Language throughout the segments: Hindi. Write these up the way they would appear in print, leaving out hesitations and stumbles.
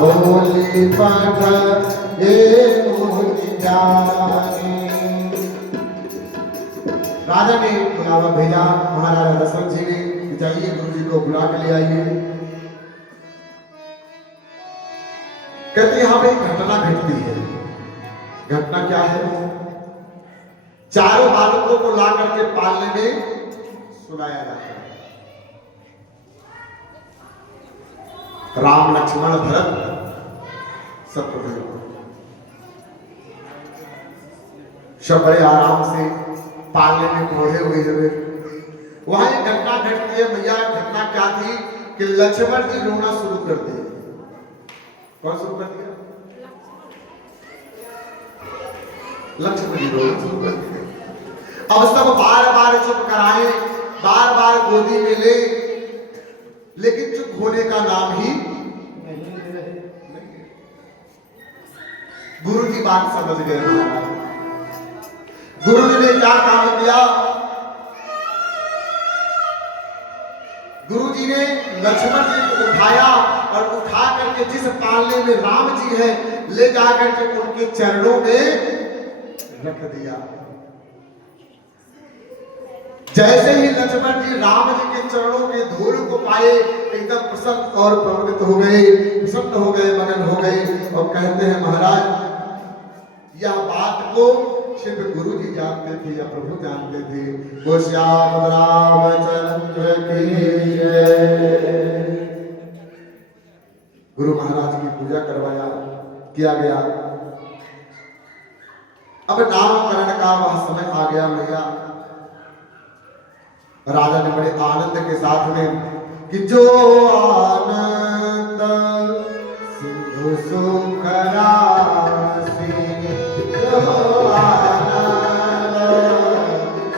होली पठ ये मुनि जाने। राजा ने बुलावा भेजा महाराजा दशरथ जी ने, जाइए गुरु जी को बुला के ले आइए। कहते यहां पे एक घटना घटती है। घटना क्या है? चारों बालकों को ला करके पालने में सुनाया जाता है। राम लक्ष्मण भरत शत्रुघ्न सब बड़े आराम से पालने में पौधे हुए हुए। वहां एक घटना घटती है भैया। घटना क्या थी कि लक्ष्मण जी रोना शुरू कर दिए। कौन शुरू कर दिया? लक्ष्मण जी रोना शुरू कर दिए। अब सब बार बार चुप कराए, बार बार गोदी में ले, लेकिन चुप होने का नाम ही नहीं। गुरु जी बात समझ गए महाराज। गुरु जी ने क्या काम किया? गुरु जी ने लक्ष्मण जी को उठाया और उठा करके जिस पालने में राम जी है ले जाकर के उनके चरणों में रख दिया। जैसे ही लक्ष्मण जी राम जी के चरणों के धूल को पाए एकदम प्रसन्न और प्रवृत्त हो गए, प्रसन्न हो गए, मगन हो गए और कहते हैं महाराज यह बात को सिर्फ गुरु जी जानते थे या प्रभु जानते थे। वो श्याम रामचंद्र की जय। गुरु महाराज की पूजा करवाया, किया गया। अब नामकरण का वह समय आ गया भैया। राजा ने बड़े आनंद के साथ में कि जो आनंद सिंधु सुख राशि, जो आनंद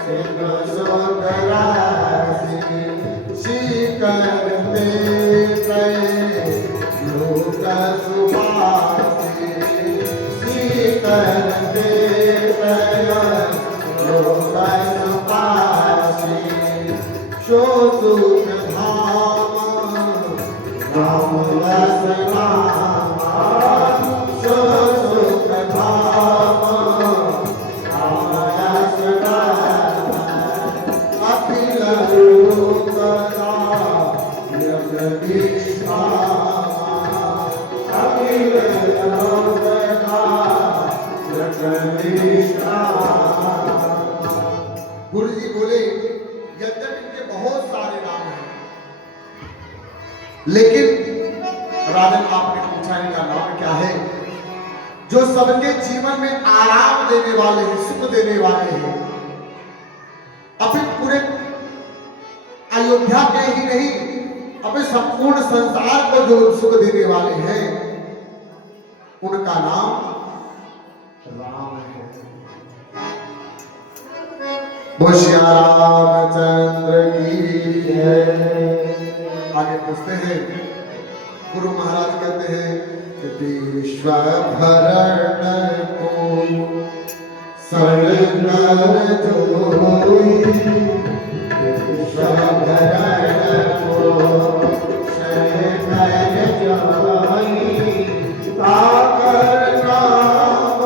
सिंधु सुख राशि, शिखर ते लोक सुभाषि, शिखर ते लोक सुभाषि, शो सुख धाम राम रस नाम, शो सुख धाम राम रस नाम, अखिल लोक जगदीश, अखिल लोक जगदीश। गुरु जी बोले यद्यपि इनके बहुत सारे नाम हैं, लेकिन राजन आपने पूछा इनका नाम क्या है? जो सबके जीवन में आराम देने वाले हैं, सुख देने वाले हैं, अपने पूरे अयोध्या के ही नहीं अपने संपूर्ण संसार को जो सुख देने वाले हैं उनका नाम राम है। वो श्री रामचंद्र की जय। आगे पूछते हैं, गुरु महाराज कहते हैं कि विश्व भरण को शरण जोई, विश्व भरण को शरण जोई, ताकर नाम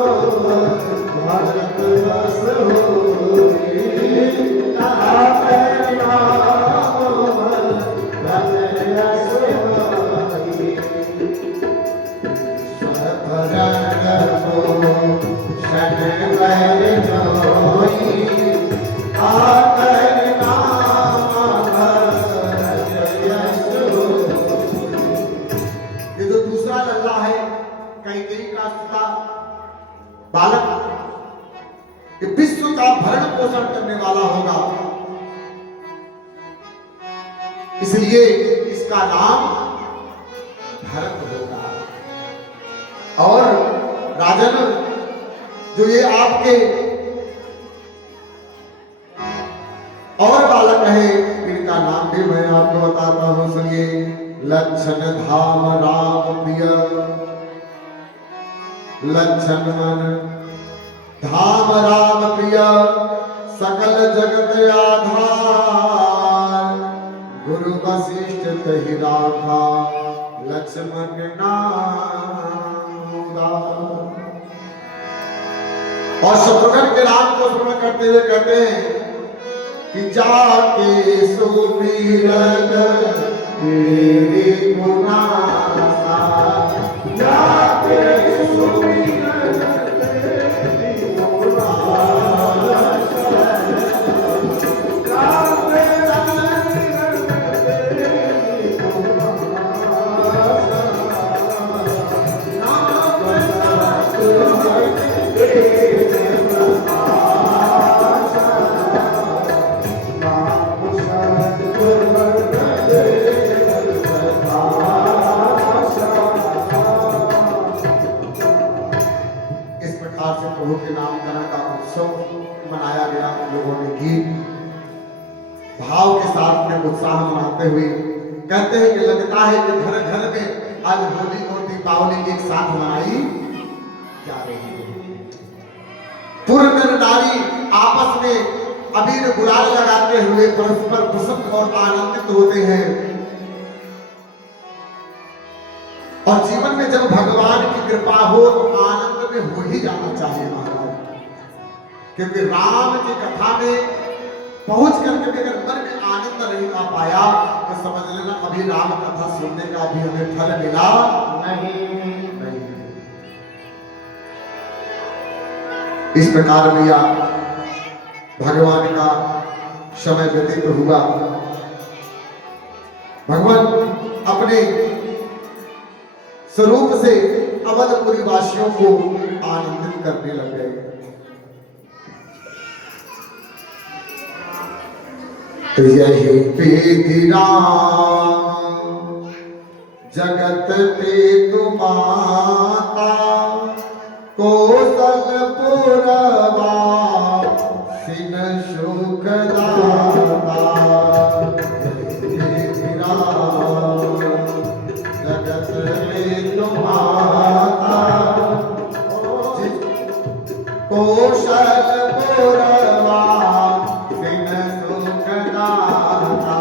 भरत बस होई, ताकर नाम भरत बस होई, विश्व भरण को शरण जोई, ताकर नाम भरत बस होई। ये जो दूसरा लल्ला है कैकेयी का सुता बालक, ये विश्व का भरण पोषण करने वाला होगा, इसलिए इसका नाम भरत होगा। और राजन जो ये आपके और बालक है इनका नाम भी मैं आपको बताता हूं, सुनिए। लक्षण धाम राम प्रिय, लक्षण मन धाम राम प्रिय, सकल जगत आधार, गुरु वशिष्ठ तहि राखा, लक्ष्मण नाम उदार। और शत्रुघ्न के नाम को स्मरण करते हुए कहते हैं कि जाके सुमिरन तेरे गुनासा, जाके सुमिरन तेरे गुनासा, जाके सुमिरन तेरे गुनासा, नाम प्रभु के नामकरण का उत्सव मनाया गया। लोगों ने गीत भाव के साथ में उत्साह मनाते हुए कहते हैं कि लगता है कि घर घर में आज होली और दीपावली एक साथ मनाई जा रही है। पूर्व नर नारी आपस में अबीर गुलाल लगाते हुए परस्पर प्रसन्न और आनंदित होते हैं। और जीवन में जब भगवान की कृपा हो तो आनंद में हो ही जाना चाहिए महाराज, क्योंकि राम की कथा में पहुंच करके भी अगर मन में आनंद नहीं आ पाया तो समझ लेना अभी राम कथा सुनने का भी हमें फल मिला नहीं। इस प्रकार भैया भगवान का समय व्यतीत हुआ। भगवान अपने स्वरूप से अवधपुरी वासियों को आनंदित करने लगे। यही विधि राम जगत पे माता, कौशलपुरवा सिन सुखदाता। विधि राम जगत पे माता, कौशलपुरवा सिन सुखदाता।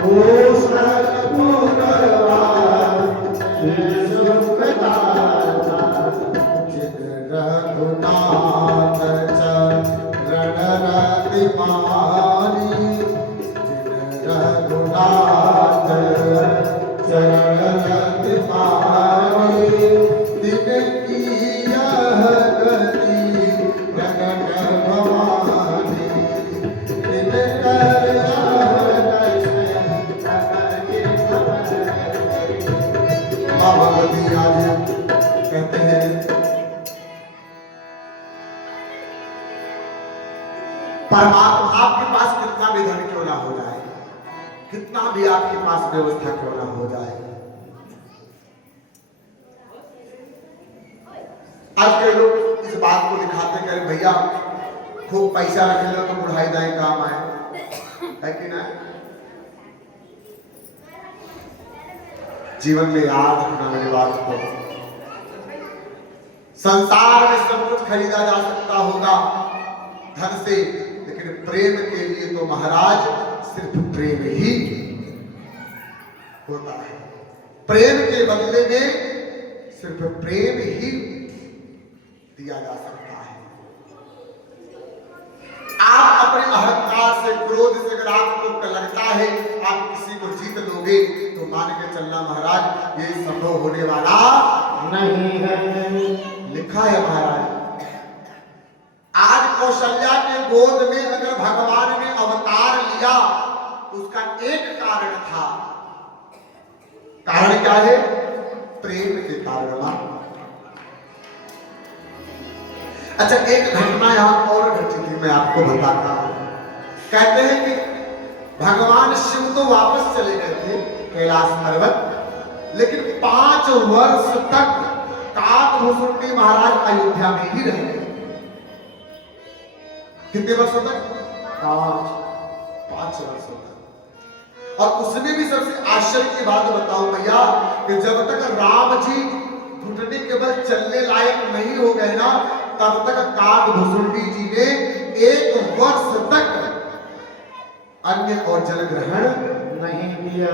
कौशलपुरवा सिन सुखदाता। चित रघुनाथ चरण रति मारी, चित रघुनाथ चरण रति मारी। दिन की यह गति प्रगट भवानी, दिन कर भगवती आज कहते हैं परमात्मा आपके पास कितना भी धन क्यों ना हो जाए, कितना भी आपके पास व्यवस्था क्यों ना हो जाए, आज के लोग इस बात को दिखाते हैं भैया खूब पैसा रख लो तो बुढ़ाई दाई काम आए, है कि ना। जीवन में याद रखना मेरी बात को, संसार में सब कुछ खरीदा जा सकता होगा धन से, लेकिन प्रेम के लिए तो महाराज सिर्फ प्रेम ही होता है। प्रेम के बदले में सिर्फ प्रेम ही दिया जा सकता है। आप अपने अहंकार से, क्रोध से अगर आपको लगता है आप किसी को जीत लोगे तो मान के चलना महाराज ये संभव होने वाला नहीं है। लिखा है महाराज आज कौशल्या के गोद में अगर भगवान ने अवतार लिया उसका एक कारण था। कारण क्या है? प्रेम के कारण। अच्छा एक घटना यहां और घटी थी, मैं आपको बताता हूं। कहते हैं कि भगवान शिव तो वापस चले गए थे कैलाश पर्वत, लेकिन 5 वर्ष तक काकभूषुंडी महाराज अयोध्या में ही रहे। कितने वर्षों तक? 5 वर्षों तक। और उसमें भी सबसे आश्चर्य की बात बताऊं भैया कि जब तक राम जी घुटने के बल चलने लायक नहीं हो गए ना, तब तक काकभूषुंडी जी ने 1 वर्ष तक अन्न और जल ग्रहण नहीं किया।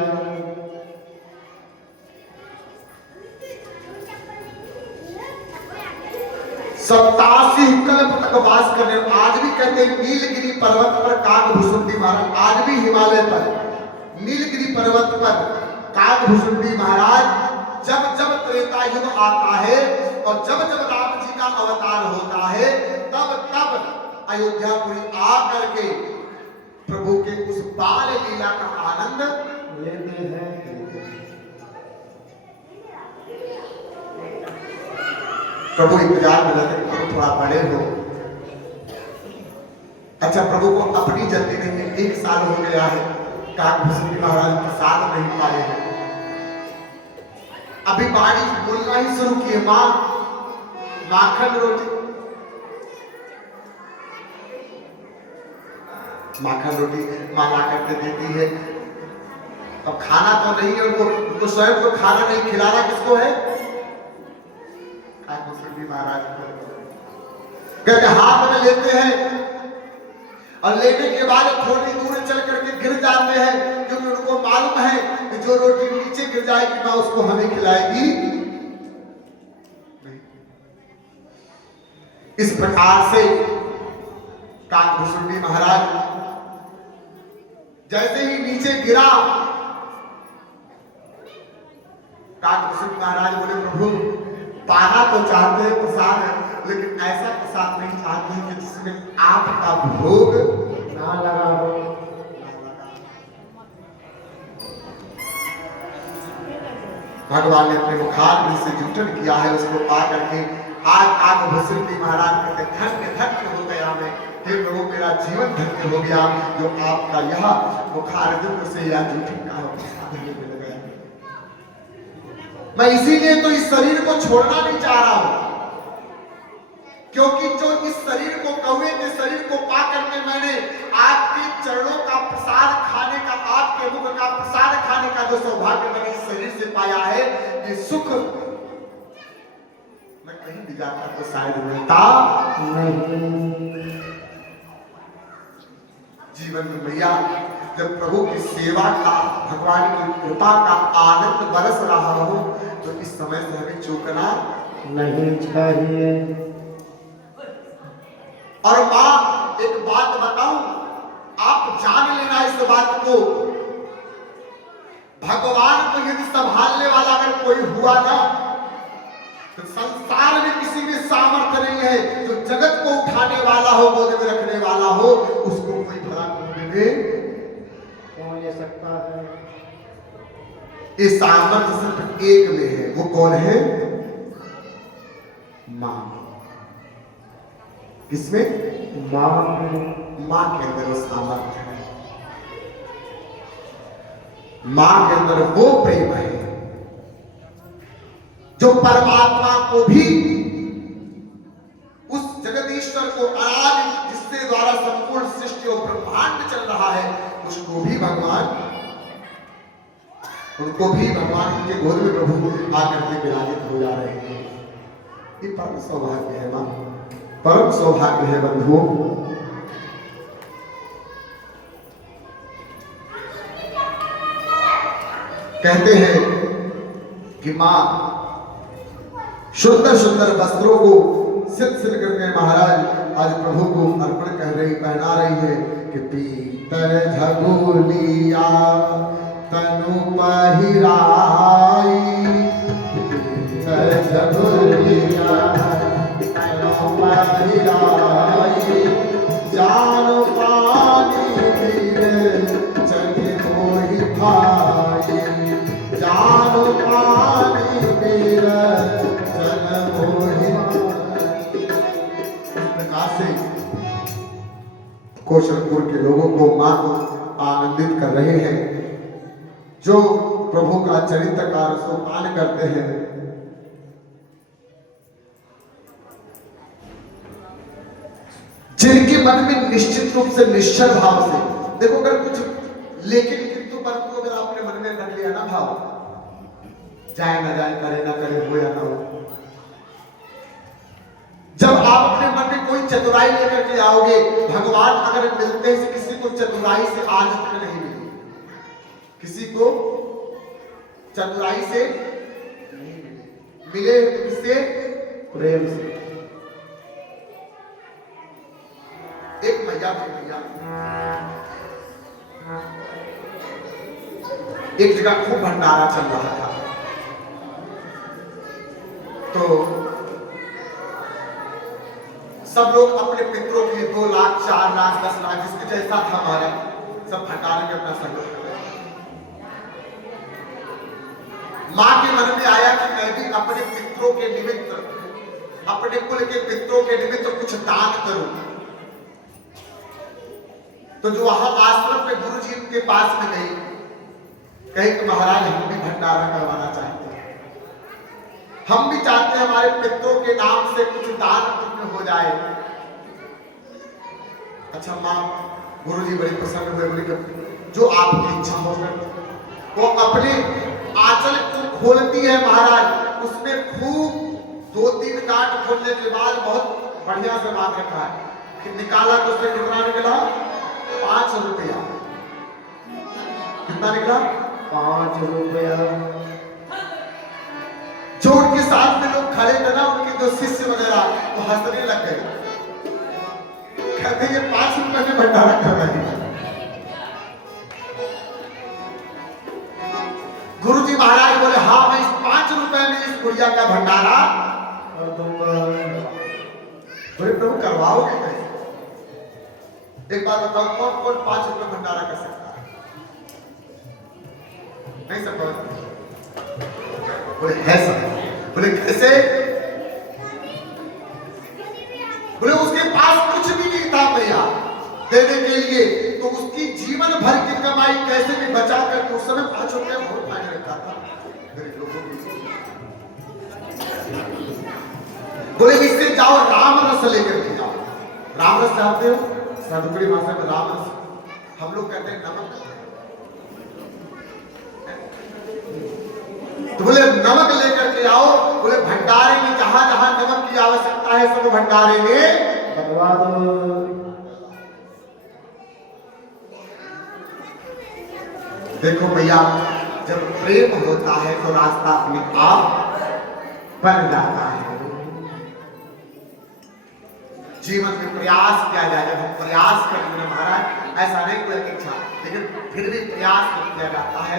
87 कल्प तक वास करने। आज भी कहते हैं नीलगिरी पर्वत पर काकभूषुंडी महाराज, आज भी हिमालय पर नीलगिरी पर्वत पर काकभूषुंडी महाराज जब जब त्रेता युग आता है और जब जब राम जी का अवतार होता है, तब तब अयोध्यापुरी आ करके प्रभु के उस बाल लीला का आनंद लेते हैं। प्रभु इंतजार में रहते, प्रभु थोड़ा बड़े हो। अच्छा, प्रभु को अपनी जल्दी नहीं है, 1 साल हो गया है, काकभूषुंडी महाराज प्रसाद नहीं पाए हैं। अभी बाड़ी बोलना ही शुरू किए, मां माखन रोटी, माखन रोटी मां ला करके देती है। अब खाना तो नहीं है उनको स्वयं को खाना नहीं खिलाना किसको है? काकभूषुंडी महाराज को। कहते हाथ में लेते हैं और लेने के बाद थोड़ी दूर चल करके गिर जाते हैं, क्योंकि उनको मालूम है कि जो रोटी नीचे गिर जाएगी मां उसको हमें खिलाएगी नहीं। इस प्रकार से काकभूषुंडी महाराज जैसे ही नीचे गिरा, काकभूषुंडी महाराज बोले प्रभु पाना तो चाहते हैं प्रसाद, लेकिन ऐसा प्रसाद नहीं चाहते हैं कि जिसमें आपका भोग ना लगा हो। भगवान ने अपने मुखार से जूठन किया है, उसको पा करके आज काकभूषुंडी महाराज कहते धन्य धन्य हो गया मैं, हे प्रभु मेरा जीवन धन्य हो गया जो आपका यह मुखार से या जूठन का प्रसाद मिल गया। मैं इसीलिए तो इस शरीर को छोड़ना नहीं चाह रहा हूं, क्योंकि जो इस शरीर को, कौवे के शरीर को पा करके मैंने आपके चरणों का प्रसाद खाने का, आपके मुख का प्रसाद खाने का जो सौभाग्य मैंने इस शरीर से पाया है, ये सुख मैं कहीं भी जाता तो शायद मिलता नहीं। जीवन में भैया जब प्रभु की सेवा का, भगवान की कृपा का आनंद बरस रहा हो, तो इस समय से हमें चूकना नहीं चाहिए। और मां एक बात बताऊं, आप जान लेना इस बात को, भगवान को यदि संभालने वाला अगर कोई हुआ ना, तो संसार में किसी में सामर्थ्य नहीं है। जो जगत को उठाने वाला हो, गोद में रखने वाला हो, उसको कोई भला कौन ले सकता है? ये सामर्थ्य सिर्फ एक में है, वो कौन है? मां। किसमें? मां के अंदर वो सामर्थ्य है, मां के अंदर वो प्रेम है जो परमात्मा को भी, उस जगदीश्वर को आज जिसके द्वारा संपूर्ण सृष्टि और ब्रह्मांड चल रहा है, उसको भी भगवान, उनको भी भगवान उनके गोद में प्रभु आकर के विराजित हो जा रहे हैं। ये परम सौभाग्य है मां, परम सौभाग्य है बंधुओं। कहते हैं कि मां सुंदर सुंदर वस्त्रों को सिल सिल करके महाराज आज प्रभु को अर्पण कर रही, पहना रही है कि पीतल झगुलिया तनु पहिराई, पीतल झगुलिया तनु पहिराई, जान पानी पीर चढ़े मोहि भाई, जान पानी पीर कौशलपुर के लोगों को मां आनंदित कर रहे हैं, जो प्रभु का चरित्र का रसोपान करते हैं। जिनके मन में निश्चित रूप से निश्चल भाव से, देखो अगर कुछ लेकिन किंतु परंतु अगर आपने मन में रख लिया ना भाव, जाए ना जाए, करे ना करे, हो या ना हो, जब आप अपने मन में कोई चतुराई लेकर के आओगे, भगवान अगर मिलते हैं किसी को चतुराई से आज तक नहीं मिली, किसी को चतुराई से नहीं मिले, मिले तो किससे? प्रेम से। एक जगह खूब भंडारा चल रहा था। तो सब लोग अपने पितरों के 2 लाख 4 लाख 10 लाख जिसके जैसा था हमारा सब भंडारे में अपना सहयोग कर रहे। मां के मन में आया कि मैं भी अपने पितरों के निमित्त, अपने कुल के पितरों के निमित्त कुछ दान करूं। तो जो वहां आश्रम में गुरु जी के पास में गई, कहे कि महाराज हम भी भंडारा करवाना चाहते हैं, हम भी चाहते हैं हमारे पितरों के नाम से कुछ दान पुण्य हो जाए। अच्छा मां, गुरु जी बड़ी प्रसन्न हुए, बोले कि जो आपकी इच्छा हो। वो अपने आंचल को खोलती है महाराज, उसमें खूब 2-3 गांठ खोलने के बाद बहुत बढ़िया से बात रखा है कि निकाला तो उसमें कितना निकला? 5 रुपया। कितना निकला? 5 रुपया। जो उनके साथ में लोग खड़े थे ना, उनके जो शिष्य वगैरह, वो हंसने लग गए, कहते ये 5 रुपए में भंडारा कर रहे हैं। गुरु जी महाराज बोले हाँ मैं इस 5 रुपए में इस गुड़िया का भंडारा कर दूंगा। बोले प्रभु करवाओगे कैसे? एक बात बताओ, कौन कौन 5 रुपए भंडारा कर सकता है? नहीं सकता। बोले है सब। बोले कैसे? बोले उसके पास कुछ भी नहीं था भैया देने के लिए, तो उसकी जीवन भर की कमाई कैसे भी बचा कर उस समय 5 रुपया बहुत मायने रखता था गरीब लोगों की। बोले इससे जाओ राम रस लेकर के जाओ। राम रस जानते हो? संस्कृत भाषा में राम रस, हम लोग कहते हैं नमक। तो बोले नमक लेकर के आओ। बोले भंडारे में जहां जहां नमक की आवश्यकता है सब भंडारे में बनवा दो। देखो भैया, जब प्रेम होता है तो रास्ता अपने आप बन जाता है। जीवन में प्रयास किया जाए, जब हम प्रयास करेंगे महाराज, ऐसा नहीं कोई इच्छा, लेकिन फिर भी प्रयास किया जाता है,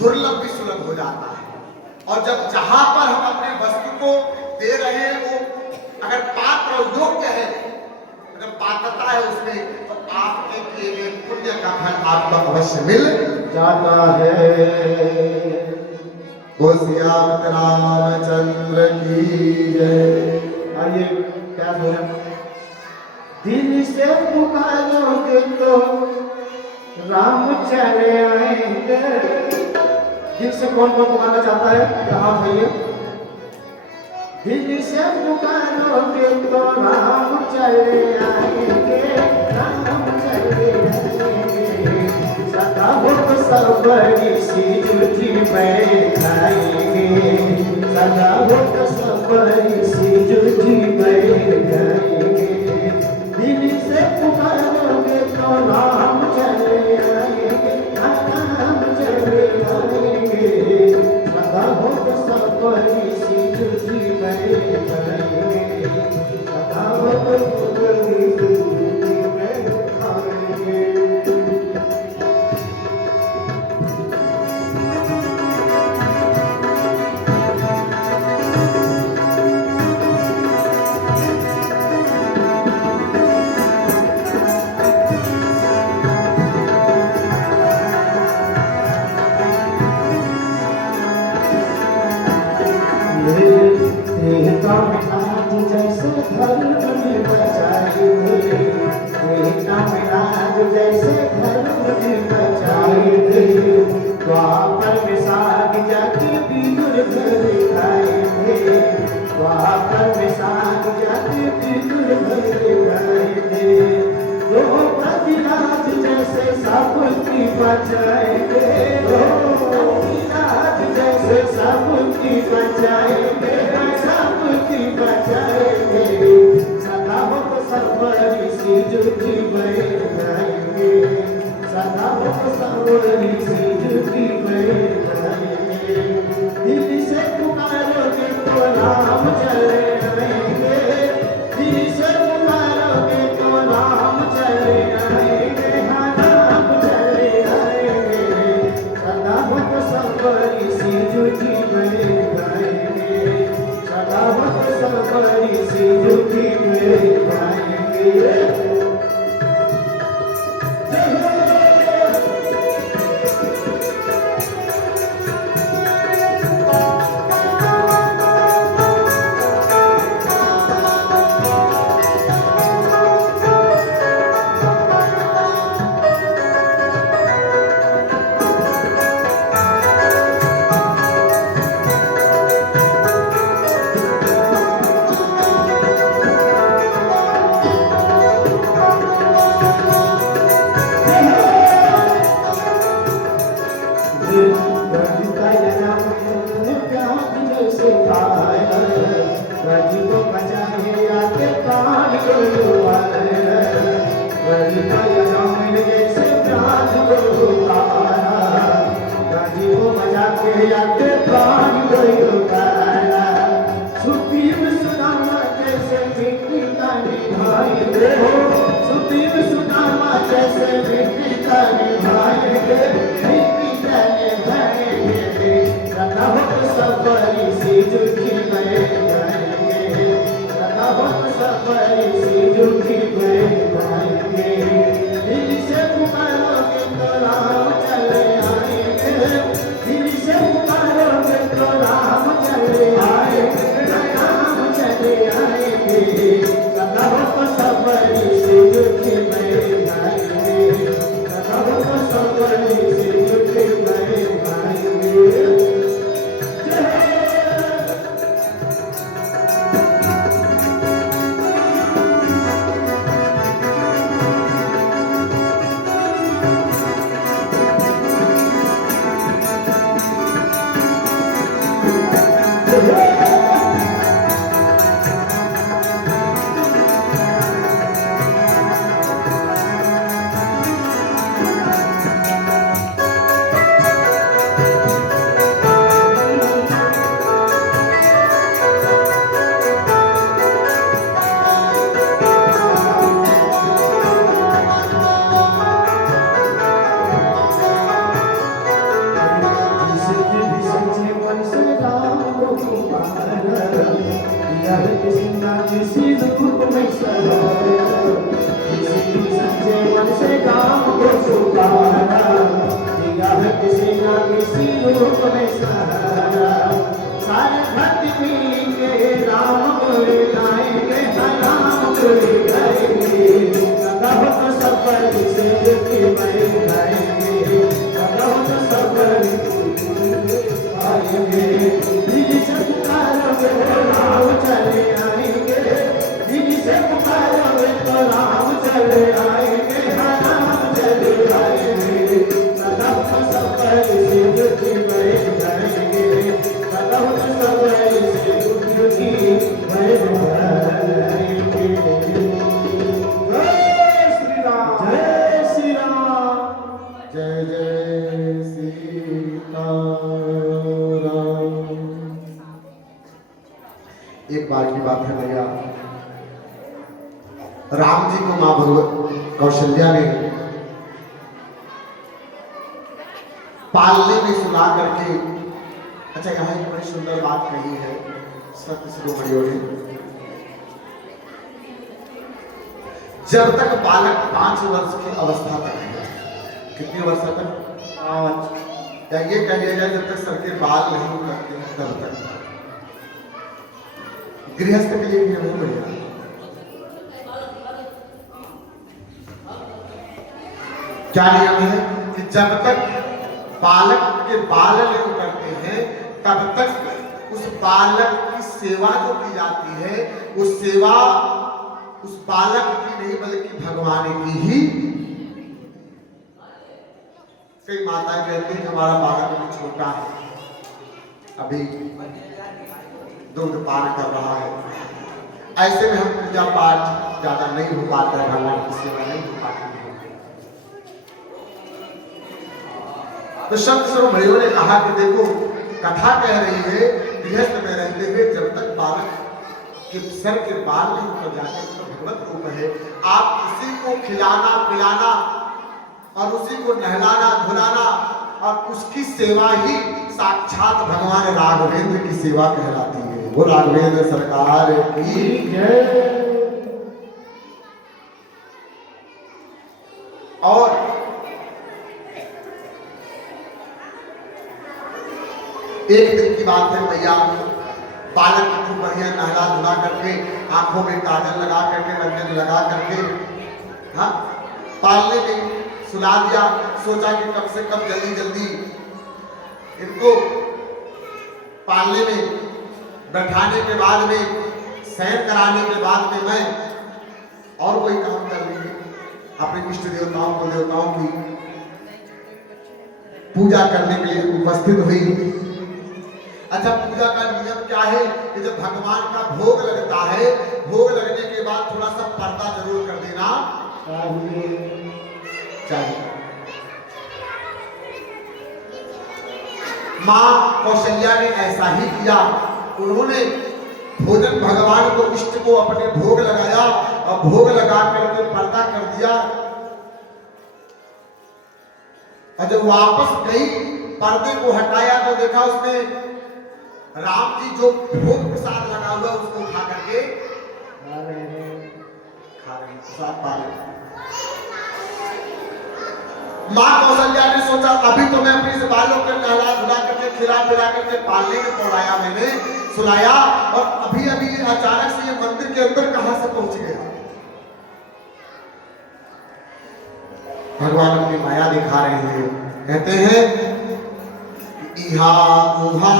दुर्लभ भी सुलभ हो जाता है। और जब जहां पर हम अपने वस्तु को दे रहे हैं वो अगर पात्र और योग्य है, अगर पात्रता है उसमें, तो आपके किए गए पुण्य का फल आपको अवश्य मिल जाता है। गोसियावत रामचंद्र की जय। आइए क्या बोले? दिल से पुकारोगे तो राम चले आएंगे। दिल से कौन कौन पुकारना चाहता है? कहाँ भैया? दिल से पुकारोगे तो राम चले आएंगे, राम चले आएंगे। सदा हो सब ऋषि जुटी बैठाएंगे, सदा हो सब ऋषि जुटी बैठाएंगे। दिल से पुकारोगे तो राम चले आएंगे, राम चले आएंगे। सदा हो सब ऋषि जुटी बैठाएंगे, सदा हो सब ऋषि जुटी बैठाएंगे। जैसे धर्म में बचाए थे, जैसे धर्म में बचाए थे, द्वापर में साग जाके बिगुर घर खाए थे, द्वापर में साग जाके बिगुर घर खाए थे। द्रौपदी राज जैसे सबकी बचाए थे, द्रौपदी राज जैसे सबकी बचाए थे, सबकी बचाए थे। सदा हो सब ऋषि जुटी बैठाएंगे, सदा हो सब ऋषि जुटी बैठाएंगे। दिल से पुकारोगे तो राम चले आएंगे, दिल से पुकारोगे तो राम चले आएंगे, हाँ राम चले आएंगे। सदा हो एक बार की बात है भैया, राम जी को मां कौशल्या ने पालने में सुला करके, अच्छा यहाँ एक बड़ी सुंदर बात कही है सत्य शिरोमणियों ने, जब तक बालक 5 वर्ष की अवस्था तक है, कितनी वर्ष तक? 5, या ये कहिएगा जब तक सर के बाल नहीं उतरते तब तक। गृहस्थ के लिए नियम है बढ़िया, क्या नियम है कि जब तक बालक के बाल नहीं उतरते हैं तब तक उस बालक की सेवा जो की जाती है, उस सेवा उस बालक की नहीं बल्कि भगवान की ही। कई माताएं कहती हैं हमारा बालक अभी छोटा है, अभी दूध पान कर रहा है, ऐसे में हम पूजा पाठ ज्यादा नहीं हो पाता है, भगवान की सेवा नहीं हो पाती है। तो संत शिरोमणियों ने कहा कि देखो कथा कह रही है गृहस्थ में रहते हुए जब तक बालक के सर के बाल नहीं उतर जाते तो भगवत रूप है, आप उसी को खिलाना पिलाना और उसी को नहलाना धुलाना और उसकी सेवा ही साक्षात भगवान राघवेंद्र की सेवा कहलाती है। वो राघवेंद्र सरकार की जय। और एक दिन की बात है, भैया बालक को खूब बढ़िया नहला धुला करके, आंखों में काजल लगा करके, रंजन लगा करके, हाँ पालने में सुला दिया। सोचा कि कम से कम जल्दी जल्दी इनको पालने में बैठाने के बाद में, सैर कराने के बाद में मैं और कोई काम कर लूंगी। अपने इष्ट देवताओं को, देवताओं की पूजा करने के लिए उपस्थित हुई। अच्छा, पूजा का नियम क्या है कि जब भगवान का भोग लगता है, भोग लगने के बाद थोड़ा सा पर्दा जरूर कर देना चाहिए। मां कौशल्या ने ऐसा ही किया। उन्होंने भोजन भगवान को, इष्ट को अपने भोग लगाया और भोग लगा करके पर्दा कर दिया। और जब वापस गई, पर्दे को हटाया तो देखा उसमें राम जी जो भोग प्रसाद लगा हुआ उसको उठा करके खा रहे प्रसाद पा रहे। मां कौशल्या ने सोचा अभी तो मैं अपने बालों के नहला धुला करके, खिला पिला करके पालने में पौड़ाया, मैंने सुलाया, और अभी अभी अचानक से ये मंदिर के अंदर कहां से पहुंच गया। भगवान अपनी माया दिखा रहे हैं। कहते हैं इहा उहा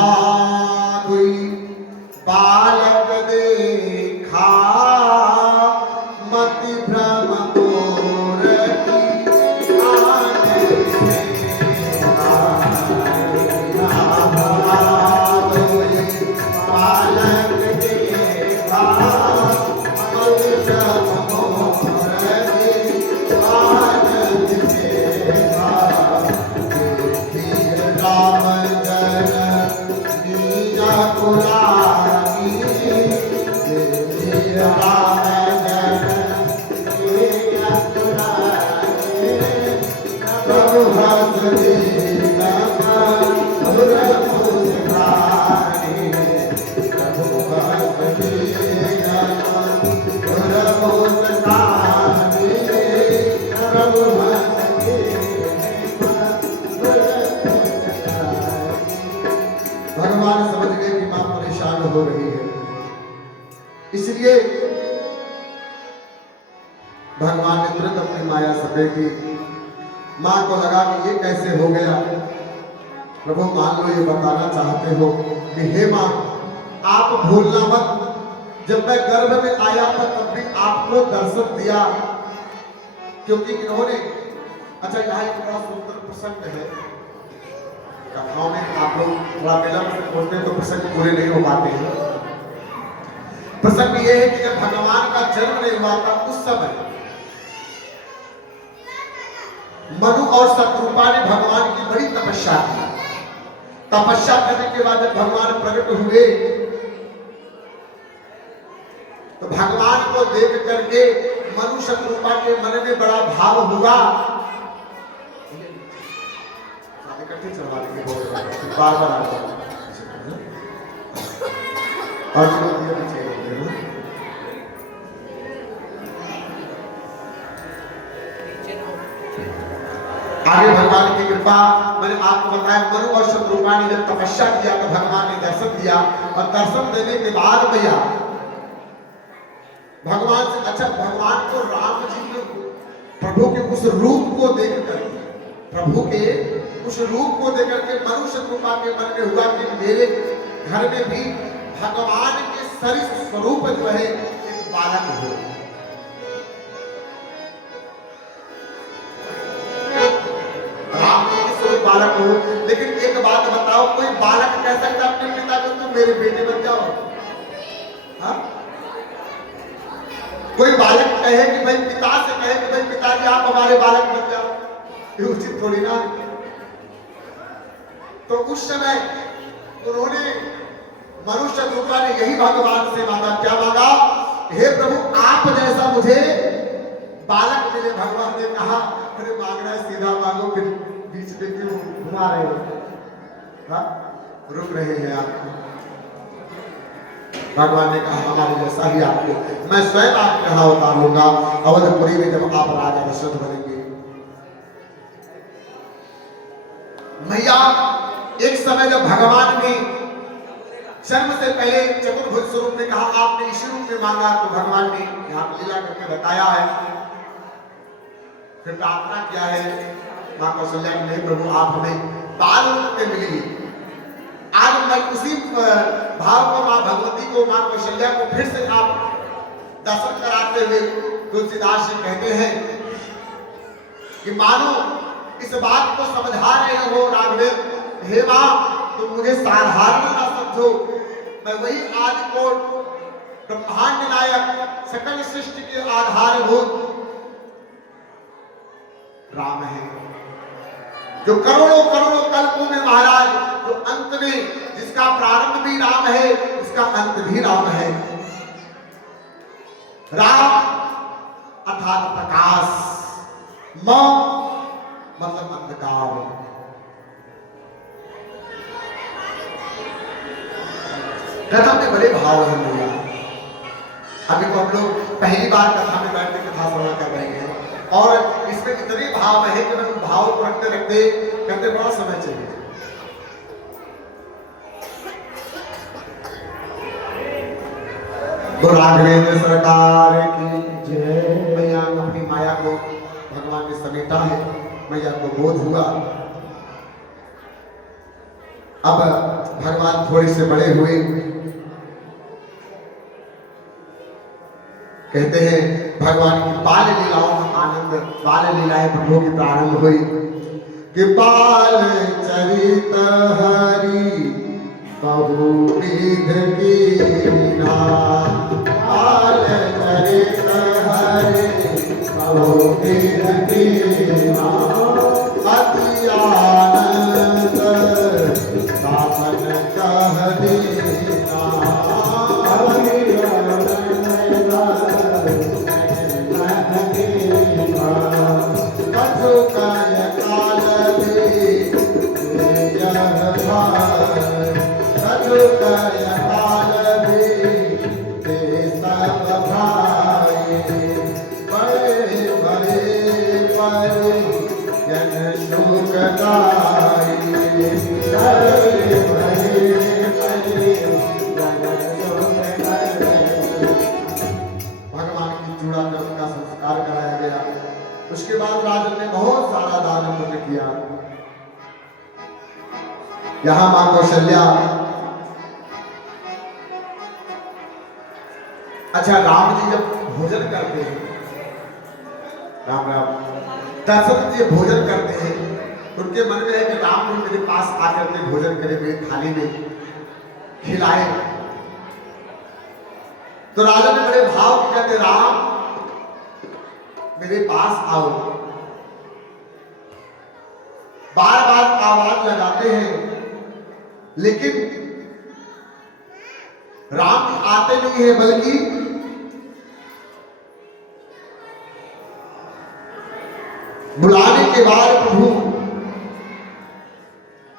कोई बालक देखा, मति भ्रम हो रही है। इसलिए भगवान ने तुरंत अपनी माया समेटी। मां को लगा कि ये कैसे हो गया। प्रभु मान लो ये बताना चाहते हो कि हे मां, आप भूलना मत, जब मैं गर्भ में आया था तब भी आपको दर्शन दिया, क्योंकि इन्होंने, अच्छा यहाँ एक बड़ा सुंदर प्रसंग है कथाओं में, आप लोग थोड़ा विलंब से पहुंचते हैं तो प्रसंग पूरे नहीं हो पाते हैं। प्रसंग ये है कि जब भगवान का जन्म नहीं हुआ था उस समय मनु और शत्रुपा ने भगवान की बड़ी तपस्या की। तपस्या करने के बाद जब भगवान प्रकट हुए तो भगवान को देख करके मनु शत्रुपा के मन में बड़ा भाव हुआ। इकट्ठे चढ़वा देंगे बार बार आगे भगवान की कृपा, मैंने आपको बताया मनु और शत्रुपा ने जब तपस्या किया तो भगवान ने दर्शन दिया, और दर्शन देने के बाद भैया भगवान से, अच्छा भगवान को राम जी के प्रभु के उस रूप को देख कर, प्रभु के उस रूप को देख करके मनु शत्रुपा के मन में हुआ कि मेरे घर में भी भगवान के सरिस स्वरूप जो है एक बालक हो। राम जी के स्वरूप बालक हो। लेकिन एक बात बताओ, कोई बालक कह सकता अपने पिता को तुम मेरे बेटे बन जाओ? हाँ? कोई बालक कहे कि भाई पिता से कहे कि भाई पिताजी आप हमारे बालक बन जाओ, ये उचित थोड़ी ना। तो उस समय उन्होंने मनु शत्रुपा ने यही भगवान से मांगा, क्या मांगा? हे प्रभु आप जैसा मुझे बालक मिले। भगवान ने कहा अरे मांगना है सीधा मांगो, फिर बीच में क्यों घुमा रहे हो? हाँ? रुक रहे हैं आप। भगवान ने कहा हमारे जैसा ही आपको मैं स्वयं आपके यहाँ उतार लूंगा अवधपुरी में जब आप राजा दशरथ बनेंगे। भैया एक समय जब भगवान ने जन्म से पहले चतुर्भुज स्वरूप में कहा आपने इस रूप में मांगा तो भगवान ने यहाँ लीला करके बताया है, फिर प्रार्थना किया है मां कौशल्या ने प्रभु आप हमें बाल रूप में मिली। आज मैं उसी भाव को मां भगवती को मां कौशल्या को फिर से आप दर्शन कराते हुए तुलसीदास जी कहते हैं कि मानो इस बात को समझा रहे हो राघवेंद्र, हे मां तुम मुझे साधारण ना समझो, मैं वही आदिकोट ब्रह्मांड नायक सकल सृष्टि के आधारभूत राम है, जो करोड़ों करोड़ों कल्पों में महाराज, जो अंत में जिसका प्रारंभ भी राम है उसका अंत भी राम है। राम अर्थात प्रकाश, म मतलब अंधकार। कथा में बड़े भाव है भैया। अभी तो हम लोग पहली बार कथा में बैठ के कथा श्रवण कर रहे हैं और इसमें इतने भाव है कि मैं उन भाव को रखते रखते करते बड़ा समय चाहिए। तो राघवेंद्र सरकार की जय। मैया अपनी माया को भगवान ने समेटा है, मैया को बोध हुआ। अब भगवान थोड़े से बड़े हुए, कहते हैं भगवान की बाल लीलाओं में आनंद, बाल लीलाएं प्रभु की प्रारंभ हुई कि बाल चरित हरि बहुविध कीना, बाल चरित हरि बहुविध कीना, अति आनंद शासन कह देना, उसके बाद राजन ने बहुत सारा दान पुण्य किया। यहां मां कौशल्या, अच्छा राम जी जब भोजन करते हैं, राम राम दशरथ जी भोजन करते हैं, उनके मन में है कि राम जी मेरे पास आकर के भोजन करे, मेरी थाली में खिलाए। तो राजा ने बड़े भाव के कहते राम मेरे पास आओ। बार बार आवाज लगाते हैं लेकिन राम आते नहीं है, बल्कि बुलाने के बाद प्रभु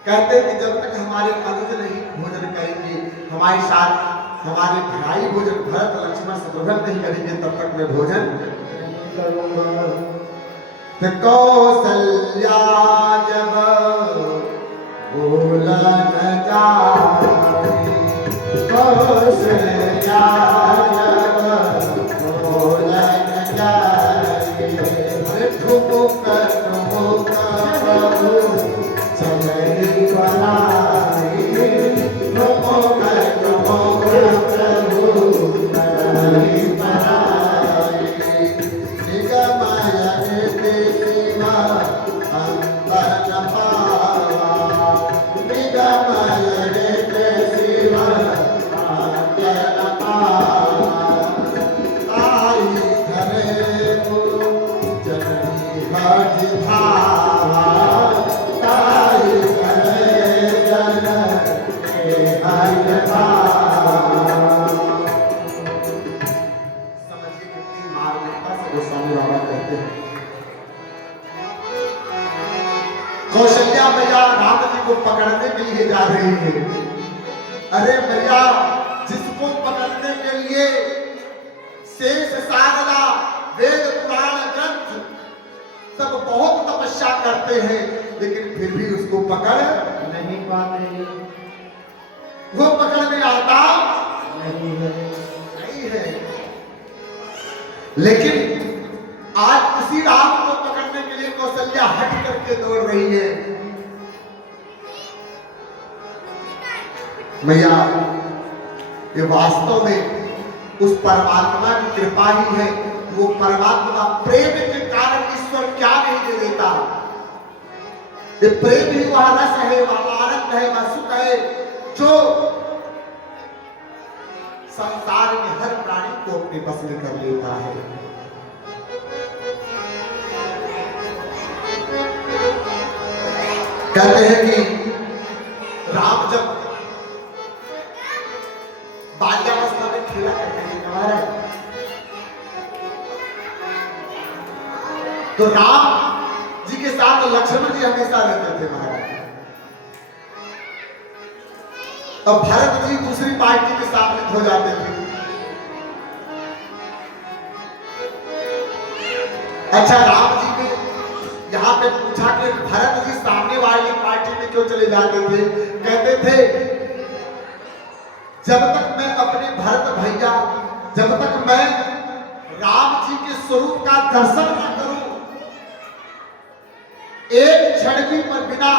कहते कि जब तक हमारे अनुज नहीं भोजन करेंगे, हमारे साथ हमारे भाई भोजन भरत लक्ष्मण शत्रुघ्न नहीं करेंगे, तब तक मैं भोजन करूंगा। तो कौशल्या जब बोला न जाए, कौशल्या जब बोला न जाए, ठुमुक ठुमुक प्रभु चलई बनाई, ठुमुक ठुमुक प्रभु चलई बनाई, निगमय देवा अंतर न पावा, निगमय देवा अंतर न पावा, आई धरे को जननी हठ धावा, ताई धरे जन के हठ धावा। समझिए कितनी मार्मिकता से गोस्वामी बाबा कहते हैं। कौशल्या मैया राम जी को पकड़ने के लिए जा रही है। अरे मैया जिसको पकड़ शेष साधना, वेद पुराण ग्रंथ सब बहुत तपस्या करते हैं, लेकिन फिर भी उसको पकड़ नहीं पाते, वो पकड़ में आता नहीं है। लेकिन आज उसी राम को पकड़ने के लिए कौशल्या हट करके दौड़ रही है। मैया, ये वास्तव में उस परमात्मा की कृपा ही है। वो परमात्मा प्रेम के कारण ईश्वर क्या नहीं दे देता। ये प्रेम ही वह रस है, वह आनंद है, वह सुख है जो संसार में हर प्राणी को अपने बस में कर लेता है। कहते हैं कि राम जब बाल्यावस्था में खेला करते थे महाराज, तो राम जी के साथ लक्ष्मण जी हमेशा रहते थे महाराज। अब भरत जी दूसरी पार्टी के सामने हो जाते थे। अच्छा, राम जी ने यहाँ पे पूछा कि भरत जी सामने वाली पार्टी में क्यों चले जाते थे? कहते थे जब तक मैं अपने भरत भैया, जब तक मैं राम जी के स्वरूप का दर्शन न करूं, एक क्षण भी पर बिना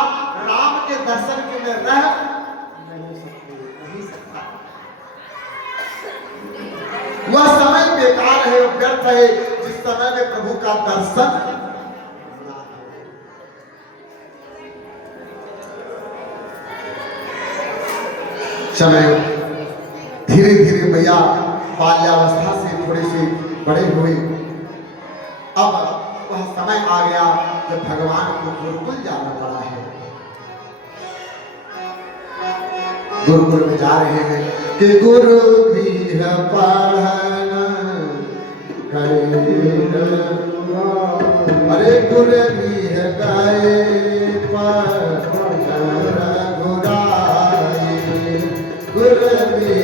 राम के दर्शन के मैं रह नहीं सकता। वह समय बेकार है, व्यर्थ है जिस समय में प्रभु का दर्शन समय धीरे धीरे भैया बाल्यावस्था से थोड़े से बड़े हुए। अब वह समय आ गया जब भगवान को गुरुकुल जाना पड़ा है। गुरुकुल में जा रहे हैं कि गुरु गृह पढ़न अरे गुरु गृह गए गुरु गृह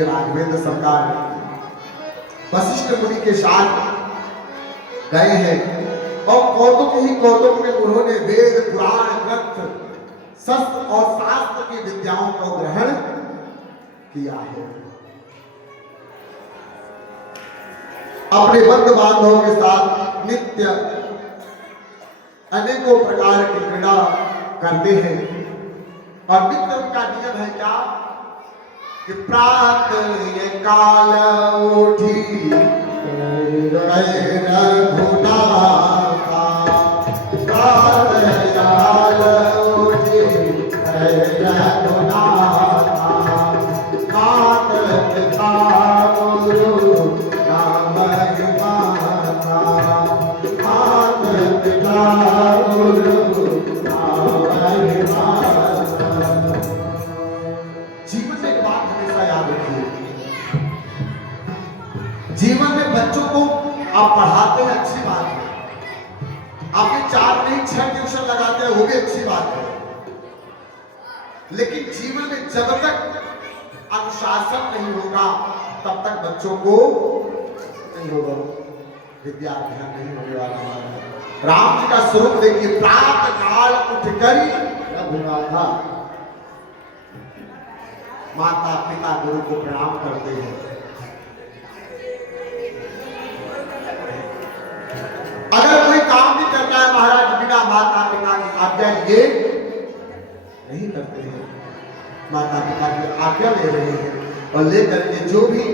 राघवेंद्र सरकार वशिष्ठ मुनि के साथ गए हैं और कौतुक ही कौतुक में उन्होंने वेद पुराण ग्रंथ शस्त्र और शास्त्र की विद्याओं को ग्रहण किया है। अपने बंधु बांधवों के साथ नित्य अनेकों प्रकार की क्रीड़ा करते हैं और नित्य उनका नियम है क्या कि प्रातः काल उठी जीवन में बच्चों को आप पढ़ाते हैं, अच्छी बात है। आपने 4 नहीं 6 ट्यूशन लगाते हैं, वो भी अच्छी बात है। लेकिन जीवन में जब तक अनुशासन नहीं होगा तब तक बच्चों को नहीं होगा, विद्या अध्ययन नहीं होने वाला। राम जी का स्वरूप देखिए, प्रातः काल उठकर रघुनाथा, माता पिता गुरु को प्रणाम करते हैं। अगर कोई काम भी करना है महाराज बिना माता पिता की आज्ञा लिए नहीं करते हैं, माता पिता की आज्ञा ले रहे हैं और लेकर के जो भी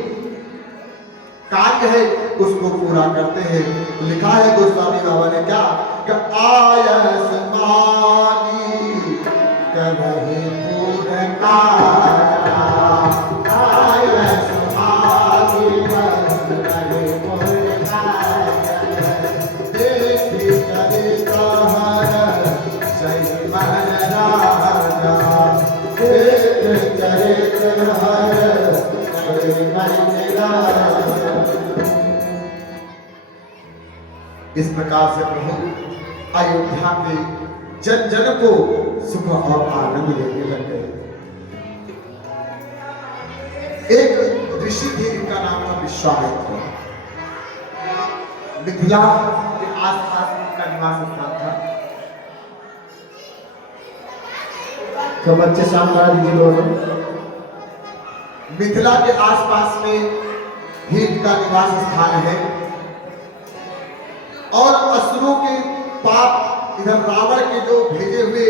कार्य है उसको पूरा करते हैं। तो लिखा है गोस्वामी बाबा ने क्या कि आयस मानी करहि पूर्ण काया, आयस मानी करहि पूर्ण काया, देखि करि कहर सही मन राजा, इस प्रकार से प्रभु अयोध्या के जन जन को सुख और आनंद देने लग गए। एक ऋषि थे जिनका नाम था विश्वामित्र। मिथिला के आसपास उनका निवास स्थान था। तो बच्चे सामने दीजिए। मिथिला के आसपास में ही इनका निवास स्थान है और असुरों के पाप इधर रावण के जो भेजे हुए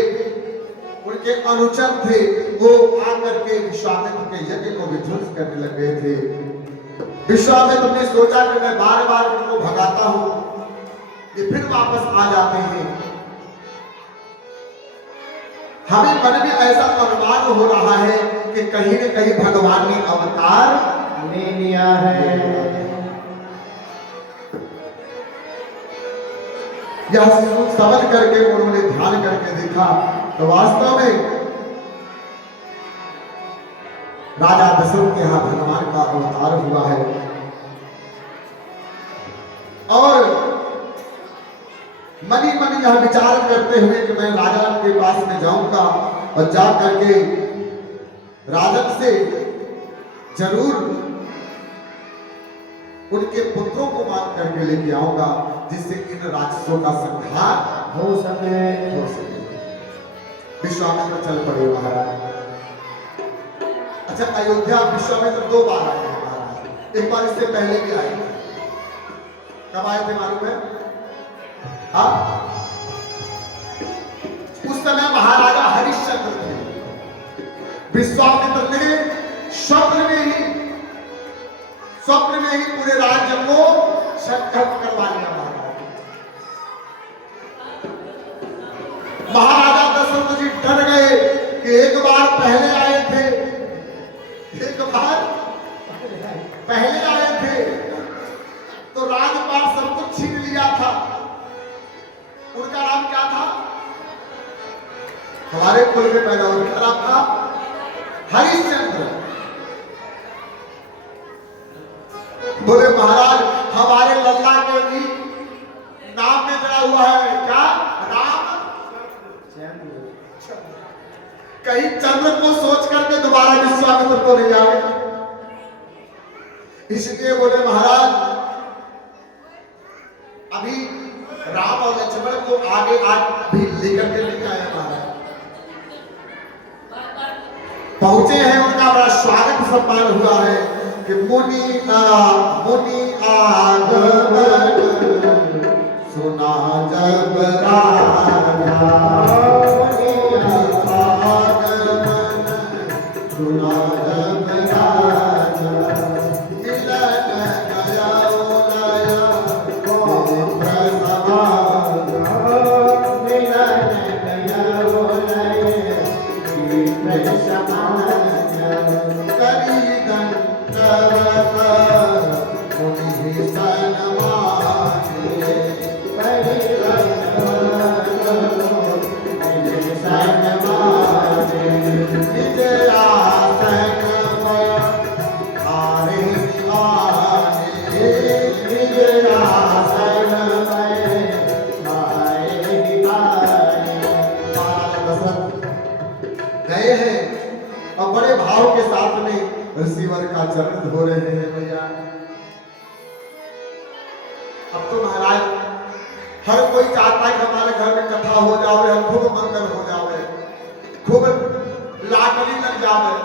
उनके अनुचर थे वो आकर के विश्वामित्र के यज्ञ को विध्वंस करने लग गए थे। विश्वामित्र ने सोचा कि मैं बार बार उनको भगाता हूं, ये फिर वापस आ जाते हैं। हमें मन में ऐसा अनुमान हो रहा है कि कहीं न कहीं भगवान ने अवतार ले लिया है। यह समझ करके उन्होंने ध्यान करके देखा तो वास्तव में राजा दशरथ के यहाँ भगवान का अवतार हुआ है। और मनी मनी यह विचार करते हुए कि मैं राजा के पास में जाऊंगा और जा करके राजन से जरूर उनके पुत्रों को मांग करके लेके आऊंगा जिससे इन राक्षसों का संहार हो सके। विश्वामित्र चल पड़े महाराज। अच्छा, अयोध्या विश्वामित्र 2 बार आए हैं महाराज। एक बार इससे पहले भी आए थे। कब आए थे मालूम है? हाँ, उस समय महाराजा हरिश्चंद्र थे। विश्वामित्र ने स्वप्न में ही पूरे राज्य को संकल्प करवा लिया। महाराजा दशरथ जी डर गए कि एक बार पहले आए थे, तो राजपाट सब कुछ छीन लिया था। उनका नाम क्या था? हमारे कुल में पैदा उनका नाम था हरिश्चंद्र। बोले महाराज हमारे लल्ला के भी नाम में जड़ा हुआ है क्या? राम कहीं चंद्र को सोच करके दोबारा विश्वामित्र को नहीं आवे। इसलिए बोले महाराज अभी राम और लक्ष्मण को आगे आज भी लेकर के लेके आए। महाराज पहुंचे हैं, उनका बड़ा स्वागत सम्मान हुआ है कि मुनि आगमन सुना जब राजा, सुना जब राजा, मिलन गया उलया मित्र समाज, मिलन गया उलया मित्र समाज, करी दंडवत मुनि सन्माने, करी दंडवत मुनि सन्माने, निज आसन पर हारे आने, निज आसन पर हारे आने। गए हैं और बड़े भाव के साथ में ऋषिवर का चरण धो रहे हैं। भैया अब तो महाराज हर कोई चाहता है कि हमारे घर में कथा हो जावे, हम खूब मंगल हो जावे, खूब लाडली लग जावे।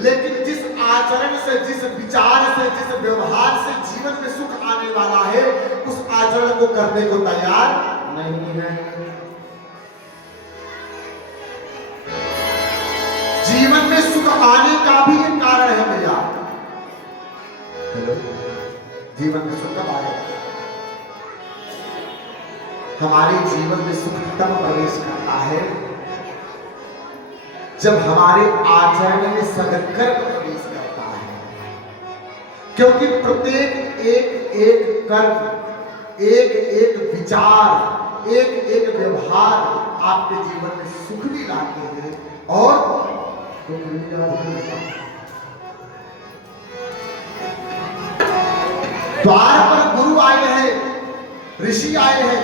लेकिन जिस आचरण से, जिस विचार से, जिस व्यवहार से जीवन में सुख आने वाला है उस आचरण को करने को तैयार नहीं है। जीवन में सुख आने का भी एक कारण है भैया। जीवन में सुख कब आएगा? हमारे जीवन में सुख तब प्रवेश करता है जब हमारे आचरण में सदकर्म प्रवेश करता है। क्योंकि प्रत्येक एक कर्म, एक विचार, एक व्यवहार आपके जीवन में सुख भी लाते हैं और द्वार पर गुरु आए हैं, ऋषि आए हैं,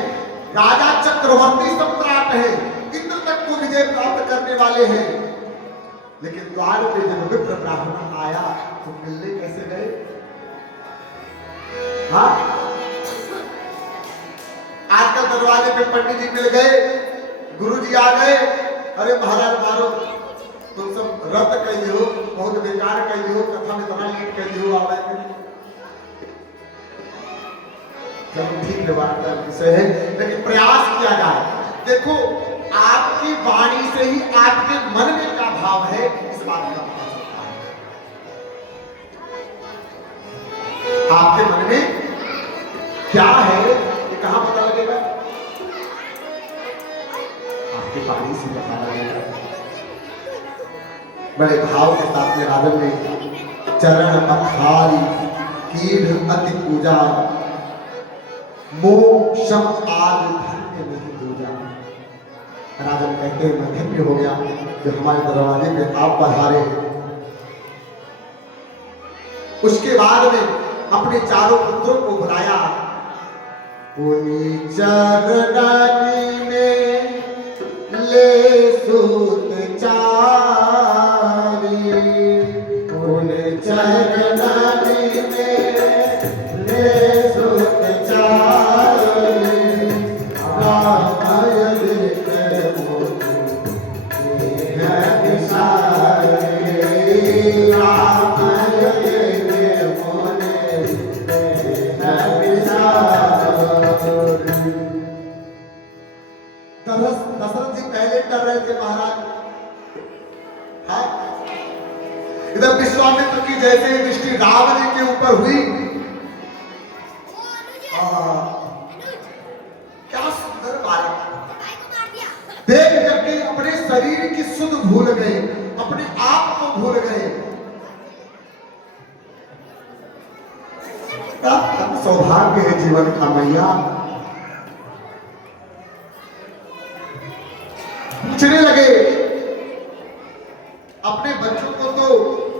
राजा चक्रवर्ती सम्राट है, इंद्र तक को विजय प्राप्त करने वाले हैं, लेकिन द्वार पे जब विप्र ब्राह्मण आया तो मिलने कैसे गए? हाँ, आजकल दरवाजे पे पंडित जी मिल गए, गुरु जी आ गए, अरे महाराज मारो तुम सब रद्द कर दियो, बहुत बेकार कर दियो, कथा में इतना लेट कर दियो, आवे चलो ठीक है, बात का विषय है, लेकिन प्रयास किया जाए। देखो आपकी वाणी से ही आपके मन में क्या भाव है इस बात का पता चलता है। आपके मन में क्या है ये कहां पता लगेगा? आपकी वाणी से पता लगेगा। बड़े भाव के साथ में राजन ने चरण पखारी कीढ़ अति पूजा मोक्षम आद धन्य नहीं दूजा। राजन कहते हैं मैं धन्य हो गया जो हमारे दरवाजे पे आप पधारे। उसके बाद में अपने चारों पुत्रों को बुलाया, पुनि चरणानी में ले सूत चारी, पुनि चरणानी में ले सूत चारी, रामाय देकर मोती है विसारी, रामाय देकर मोती है विसारी। दशरथ जी पहले डर रहे थे महाराज। हाँ, इधर विश्वामित्र की जैसे ही दृष्टि राम जी के ऊपर हुई, क्या सुंदर बालक, देख करके अपने शरीर की सुध भूल गए, अपने आप को भूल गए। सौभाग्य है जीवन का मैया। पूछने लगे, अपने बच्चों को तो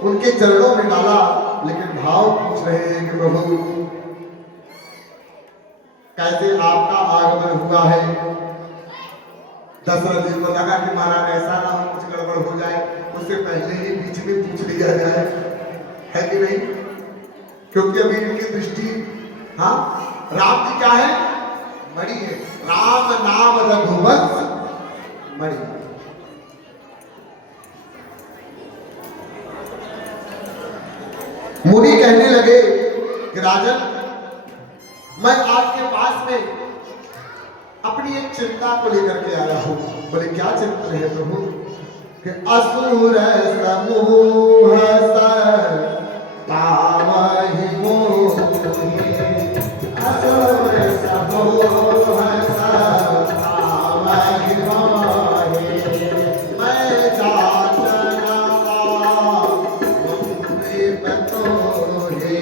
उनके चरणों में डाला, लेकिन भाव पूछ रहे हैं कि प्रभु कैसे आपका आगमन हुआ है? दशरथ जी को लगा कि महाराज ऐसा ना हो कुछ गड़बड़ हो जाए, उससे पहले ही बीच में पूछ लिया जाए, है कि नहीं? क्योंकि अभी इनकी दृष्टि, हाँ, राम जी क्या है? मणि है, राम नाम रघुवंश मणि। मुनि कहने लगे कि राजन मैं आपके पास में अपनी एक चिंता को लेकर के आया हूं। बोले क्या चिंता है प्रभु? कि असुर समूह तावहि मोहि, असुर समूह तावहि मोहि, मैं जातना मुक्ति बतोहि,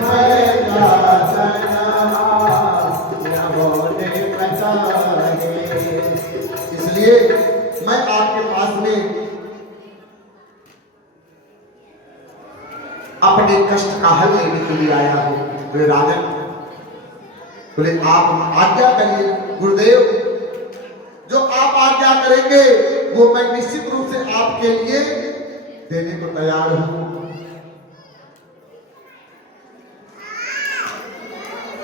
मैं जातना नमोने बतोहि। इसलिए मैं आपके पास में अपने कष्ट का हल लेने के लिए आया हूं। बोले राजन, बोले आप आज्ञा करिए गुरुदेव, जो आप आज्ञा करेंगे वो मैं निश्चित रूप से आपके लिए देने को तैयार हूं।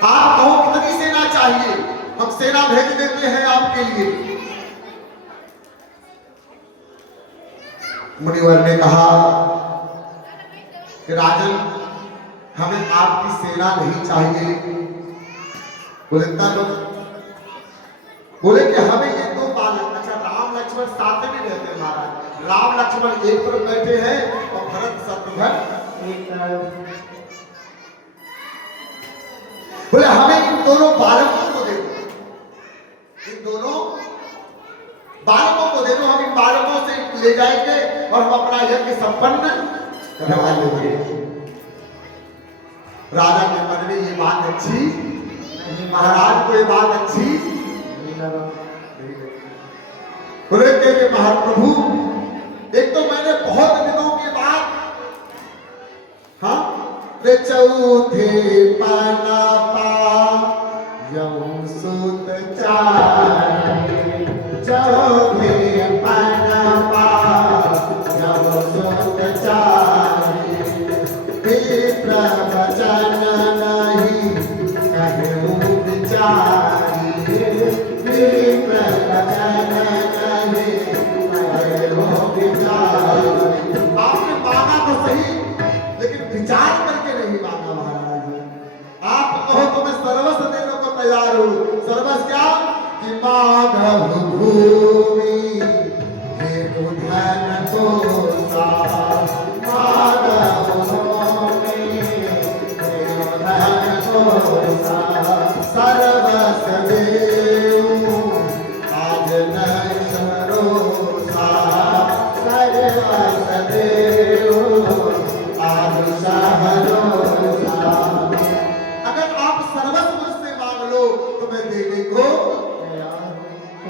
आप कहो कितनी सेना चाहिए, हम सेना भेज देते हैं आपके लिए। मुनिवर ने कहा कि राजन हमें आपकी सेना नहीं चाहिए। बोले तब? बोले कि हमें ये दो बालक, अच्छा राम लक्ष्मण साथ में रहते महाराज, राम लक्ष्मण एक तरफ बैठे हैं और भरत शत्रुघ्न एक तरफ। बोले हमें इन दोनों बालकों को दे दो, इन दोनों बालकों को दे दो, हम इन बालकों से ले जाएंगे और हम अपना यज्ञ संपन्न करवा लेंगे। राजा के मन में ये बात अच्छी, महाराज को ये बात अच्छी बोले कि महाप्रभु, एक तो मैंने बहुत दिनों के बाद, हाँ, रे चौथे पाना पा यऊ सुत चारे चौथे पाना पा यऊ सुत चारे विप्र वचन नहीं कहूँ विचारी विप्र वचन नहीं कहूँ विचारी। आपने मांगा तो सही लेकिन विचार करके नहीं मांगा महाराज। आप कहो तो मैं सर्वस्व देने को तैयार हूँ। सर्वस्व क्या कि मांगहु भूमि हेतु धन को सा मांगहु भूमि हेतु धन को सा सर्वस्व देऊं आज नहीं सरोसा सर्वस्व देऊं आज सहरोसा। अगर आप सर्वस्व मुझसे मांग लो तो मैं देने को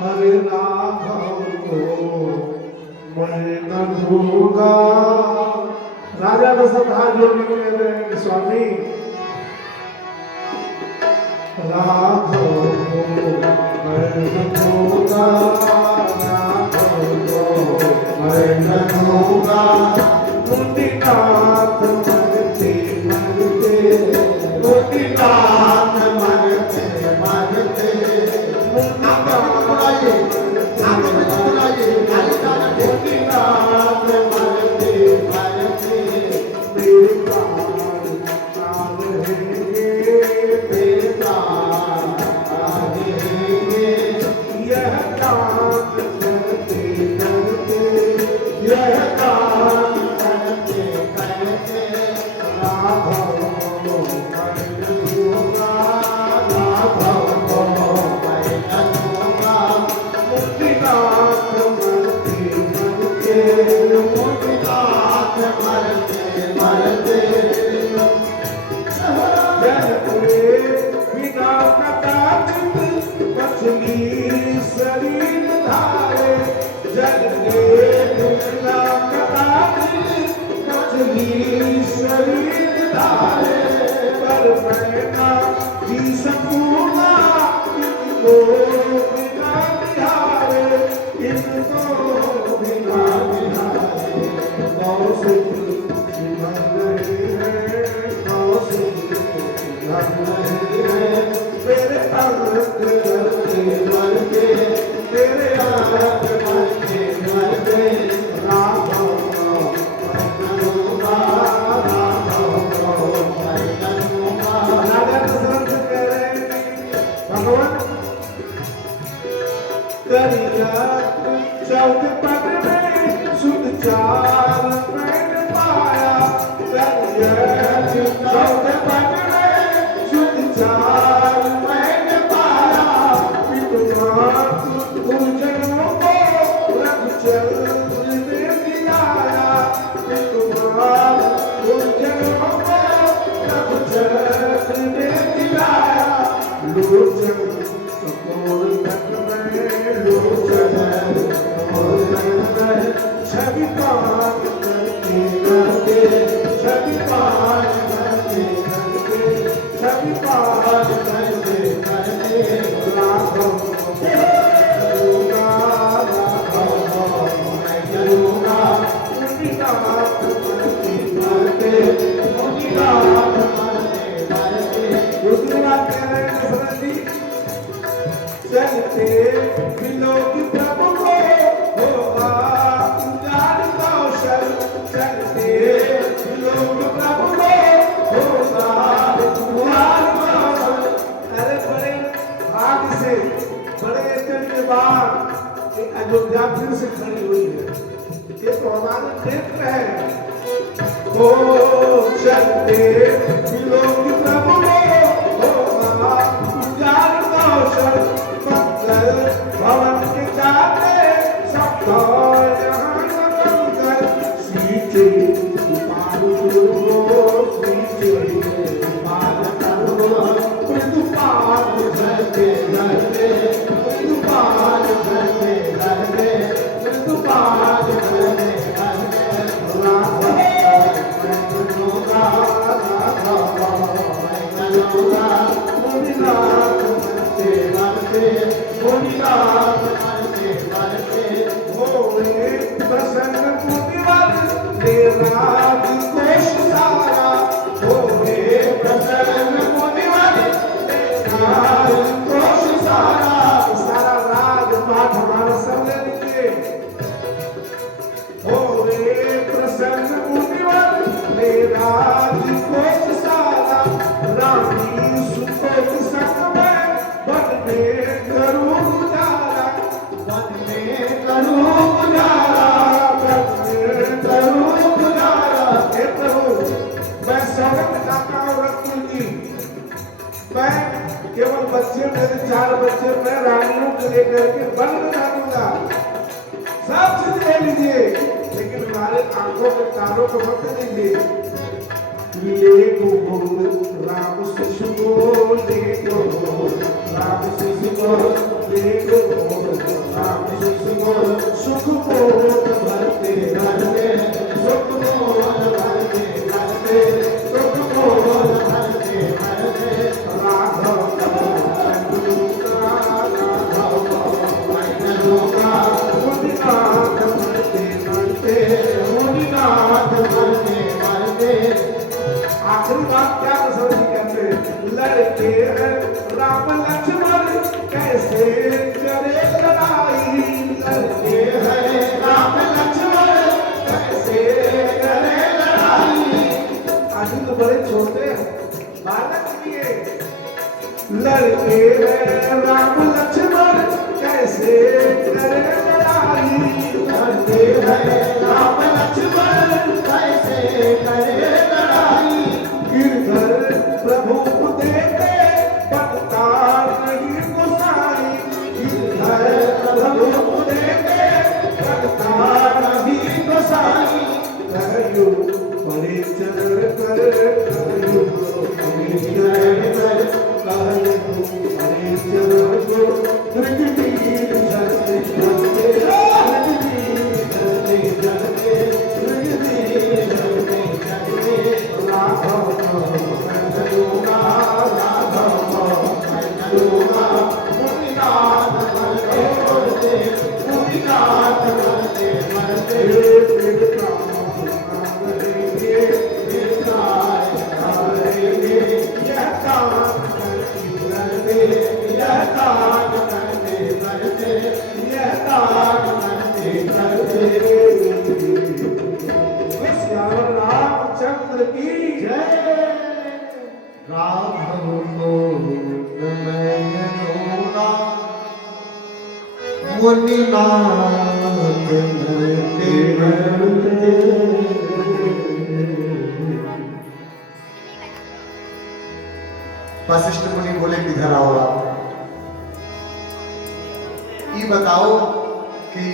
हरे नाम को मैं न दूंगा। राजा तो सब हाथ जोड़ने के लिए कह रहे हैं कि स्वामी राघव को मैं न दूंगा, राघव को मैं न दूंगा। मुनिनाथ मरते मरते, मुनिनाथ मरते मरते, मुनिनाथ मरते मरते मेरे प्राण आ रहेंगे, मेरे प्राण आ रहेंगे। यह काम करते करते, यह काम करते करते राघव को मैं न दूंगा, राघव को मैं न दूंगा। मुनिनाथ मरते मरते, मुनिनाथ मरते मरते बिना कदाचित मछली शरीर धारे, जल बिना कदाचित मछली शरीर धारे। पर मैं ना जी सकूंगा इनको बिना निहारे, इनको बिना निहारे। कौशिक जीवन नहीं है, कौशिक जीवन नहीं है। मेरे अंत करके मर के, मेरे अंत करके मर के राघव को मैं न दूंगा, राघव को मैं न दूंगा। राजा दशरथ कह रहे हैं कि भगवान करिया चौथे पद में शुद्ध चार मैंने पाया, करिया चौथे पद में शुद्ध चार मैंने पाया। पितुमात गुरुजनों को रघुचंद्र ने दिलाया, पितुमात गुरुजनों को रघुचंद्र ने दिलाया। लोचन चकोर तक में, लोचन चकोर तक में छवि पान करते करते, छवि पान करते करते, छवि पान करते करते राघव को मैं दूंगा, राघव को मैं दूंगा। मुनिनाथ मरते मरते, मुनिनाथ मरते मरते। दूसरी बात कह रहे हैं दशरथ जी, चलते विलोक प्रभु को होगा उजाड़ कौशल, चलते विलोक प्रभु को होगा उजाड़ कौशल। अरे बड़े भाग से, बड़े दिन के बाद एक अयोध्या फिर से खड़ी हुई है। ये तो हमारे क्षेत्र है। ओ चलते विलोक प्रभु को होगा उजाड़ कौशल, मंगल भवन के जाते सब यहाँ मंगल। सींचे उपाल करो, सींचे उपाल करो, मृदुपाल धरते धरते, मृदुपाल धरते धरते, मृदुपाल धरते धरते। राघव मैं दूंगा, राघव मुनिनाथ मरते मरते होए प्रसन्न मुनिवर राज कोश सारा होए प्रसन्न मुनिवर राज कोश सारा सारा राज पाठ हमारा सब ले लीजिए होए प्रसन्न मुनिवर राज कोश सारा रानी सुतोष संग में वन में करूं उजाला वन में करूं उजाला वन में करूं उजाला हे प्रभु मैं सौगंध खाता हूं रघुकुल की मैं केवल बच्चे मेरे 4 बच्चे मैं रानियों को लेकर के वन में डालूंगा सब चीज ले लीजिए लेकिन हमारे आंखों के कानों को मत लीजिए ले गो राम शिशु को ले गो राम शिशु को ले गो राम शिशु को सुख मोद भरते भरते सुख मोद भरते भरते सुख मोद भरते भरते राघव मुनिनाथ मरते मरते मुनिनाथ मरते मरते आखिरी बात क्या समझ कहते लड़के राम लक्ष्मण कैसे करे लड़ाई लड़के हैं राम लक्ष्मण कैसे करे लड़ाई आज तो बड़े छोटे बालक किए लड़के हैं राम लक्ष्मण कैसे करे लड़ाई लड़के हैं राम लक्ष्मण कैसे करे लड़ाई गिरधर प्रभु देते बनता नहीं गुसाई गिरधर प्रभु देते बनता नहीं गुसाई कहयो बड़े चरण कर कहयो बड़े चरण कर कहयो बड़े चरण को त्रिगुटीर झरते झरते त्रिगुटीर झरते झरते त्रिगुटीर झरते झरते राघव मैं चलूंगा राघव मैं चलूंगा मुनिनाथ मरते मरते मुनिनाथ मरते मरते फिर काम करेंगे फिर करेंगे यह काम करते यह काम करते यह काम करते रामचंद्र की जय राघव को नयनोगा मुनिनाथ मरते मरते वशिष्ठ मुनि बोले किधर आओ आप ये बताओ कि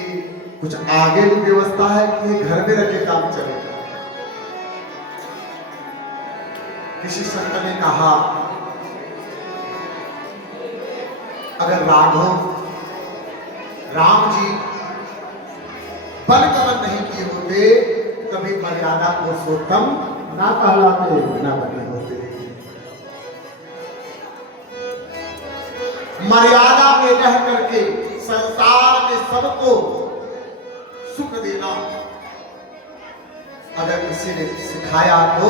कुछ आगे भी व्यवस्था है कि घर में रखे काम चलेगा किसी संत ने कहा अगर राम जी बल गमन नहीं किए होते कभी मर्यादा पुरुषोत्तम ना कहलाते ना बने होते मर्यादा में रह करके संसार में सबको सुख देना अगर किसी ने सिखाया तो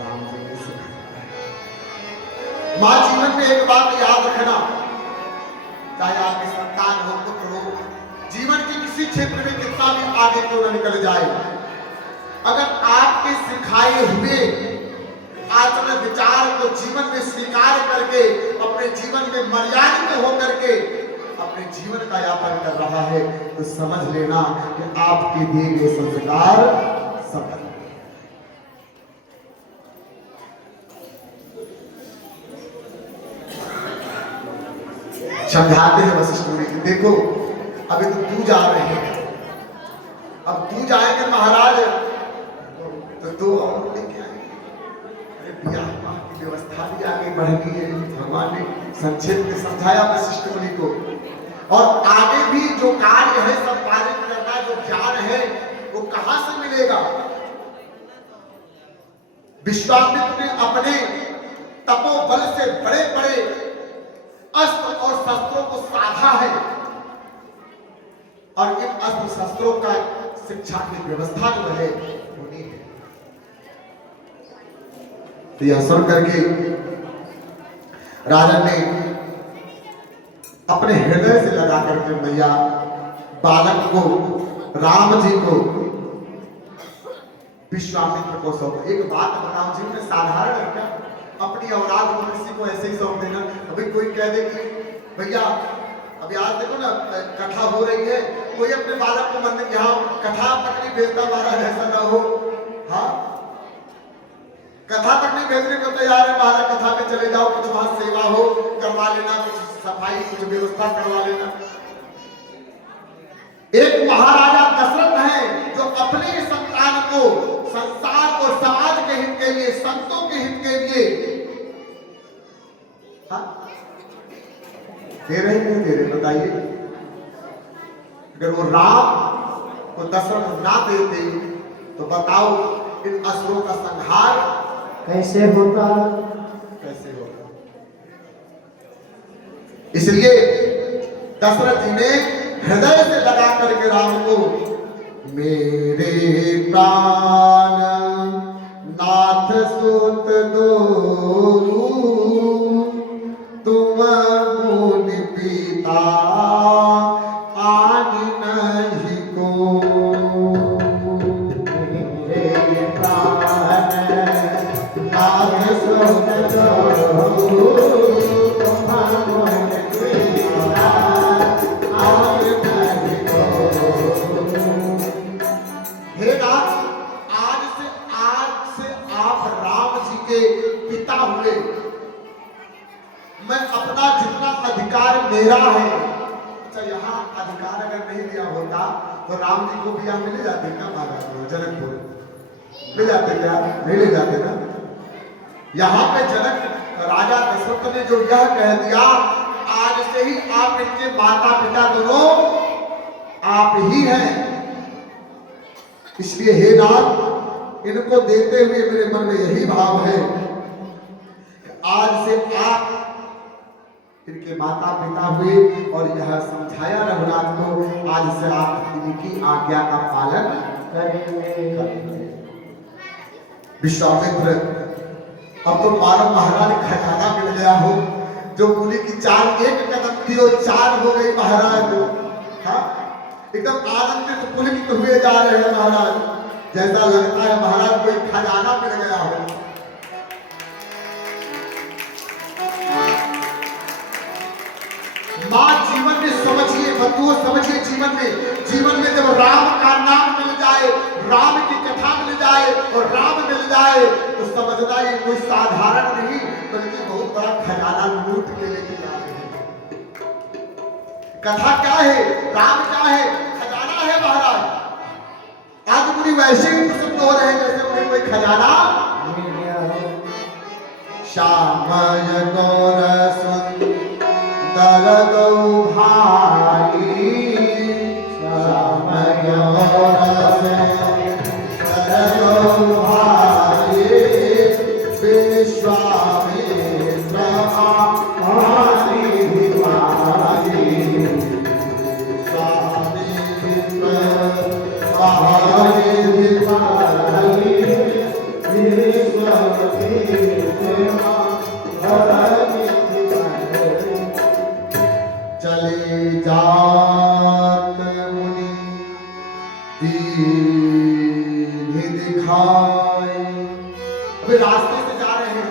राम जी ने सिखाया। मां जीवन में एक बात याद रखना चाहे आपकी संतान हो पुत्र हो जीवन के किसी क्षेत्र में कितना भी आगे क्यों न निकल जाए अगर आपके सिखाए हुए आचरण विचार को जीवन में स्वीकार करके अपने जीवन में मर्यादित होकर के अपने जीवन का यापन कर रहा है तो समझ लेना कि आपके दिए गए संस्कार सफल समझाते हैं वशिष्ठ मुनि कि देखो अभी तो तू जा रहे हैं अब तू जाएंगे महाराज तो दो और लेके आएंगे ब्याह की व्यवस्था भी आगे बढ़ गई है भगवान ने संक्षेप में समझाया वशिष्ठ मुनि को और आगे भी जो कार्य है संपादित करना जो ज्ञान है वो कहां से मिलेगा विश्वामित्र ने अपने तपोबल से बड़े बड़े अस्त्र और शस्त्रों को साधा है और इन अस्त्र शस्त्रों का शिक्षा की व्यवस्था जो है होनी है। तो यह सुन करके राजा ने अपने हृदय से लगा करके मैया बालक को, राम जी को विश्वामित्र को सौंप। एक बात बताओ, जीवन में साधारण है क्या अपनी औलाद को किसी को ऐसे ही सौंप देना? अभी कोई कह दे कि भैया अभी आज देखो ना कथा हो रही है, कोई अपने बालक को मंदिर यहाँ कथा तक नहीं भेजता, महाराज ऐसा ना हो। हाँ, कथा तक नहीं भेजने को तैयार है, महाराज कथा में चले जाओ, कुछ वहां सेवा हो करवा लेना, कुछ सफाई कुछ व्यवस्था करवा लेना। एक महाराजा दशरथ है जो अपने संतान को संसार और समाज के हित के लिए, संतों के हित के लिए दे रहे नहीं दे रहे? बताइए, अगर वो राम को दशरथ ना देते तो बताओ इन असुरों का संहार कैसे होता? कैसे होता? इसलिए दशरथ जी ने हृदय से लगा करके राम को, मेरे प्राण नाथ सुत दो, तुम मुनि पिता आदि नहीं को, मेरे प्राण नाथ सुत दो, पिता हुए, मैं अपना जितना अधिकार मेरा है। अच्छा, यहाँ अधिकार अगर नहीं दिया होता तो राम जी को भी यहाँ मिले जाते क्या? महाराज जनकपुर ले जाते क्या? नहीं ले जाते ना। यहाँ पे जनक राजा दशरथ ने जो यह कह दिया, आज से ही आप इनके माता पिता दोनों आप ही हैं। इसलिए हे नाथ, इनको देते हुए मेरे मन में यही भाव है, आज से आप इनके माता पिता हुए और यह समझाया रघुनाथ को, आज से आप इनकी आज्ञा का पालन करेंगे। विश्वामित्र, अब तो मानो महाराज खजाना मिल गया हो, जो बोली की चार एक कदम थी और चार हो गई महाराज। हाँ, एकदम आनंदित पुलकित हुए जा रहे हैं महाराज, जैसा लगता है महाराज कोई खजाना मिल गया हो। मां जीवन में समझिए, बंधुओं समझिए, जीवन में जब राम का नाम मिल जाए, राम की कथा मिल जाए और राम मिल जाए तो समझना ये कोई साधारण नहीं बल्कि बहुत बड़ा खजाना लूट के लेके आ रहे हैं। कथा क्या है, राम क्या है, खजाना है महाराज। आज मुनि वैसे ही प्रसन्न हो रहे हैं जैसे उन्हें कोई खजाना मिल गया हो। श्यामय गौर सुंदर गौ भाई, श्यामय गौर सुंदर गौ भाई, विश्वामित्र आदि भिखारी, विश्वामित्र आदि भिखारी, चले जात मुनि दीन दिखाए। अभी रास्ते से जा रहे हैं,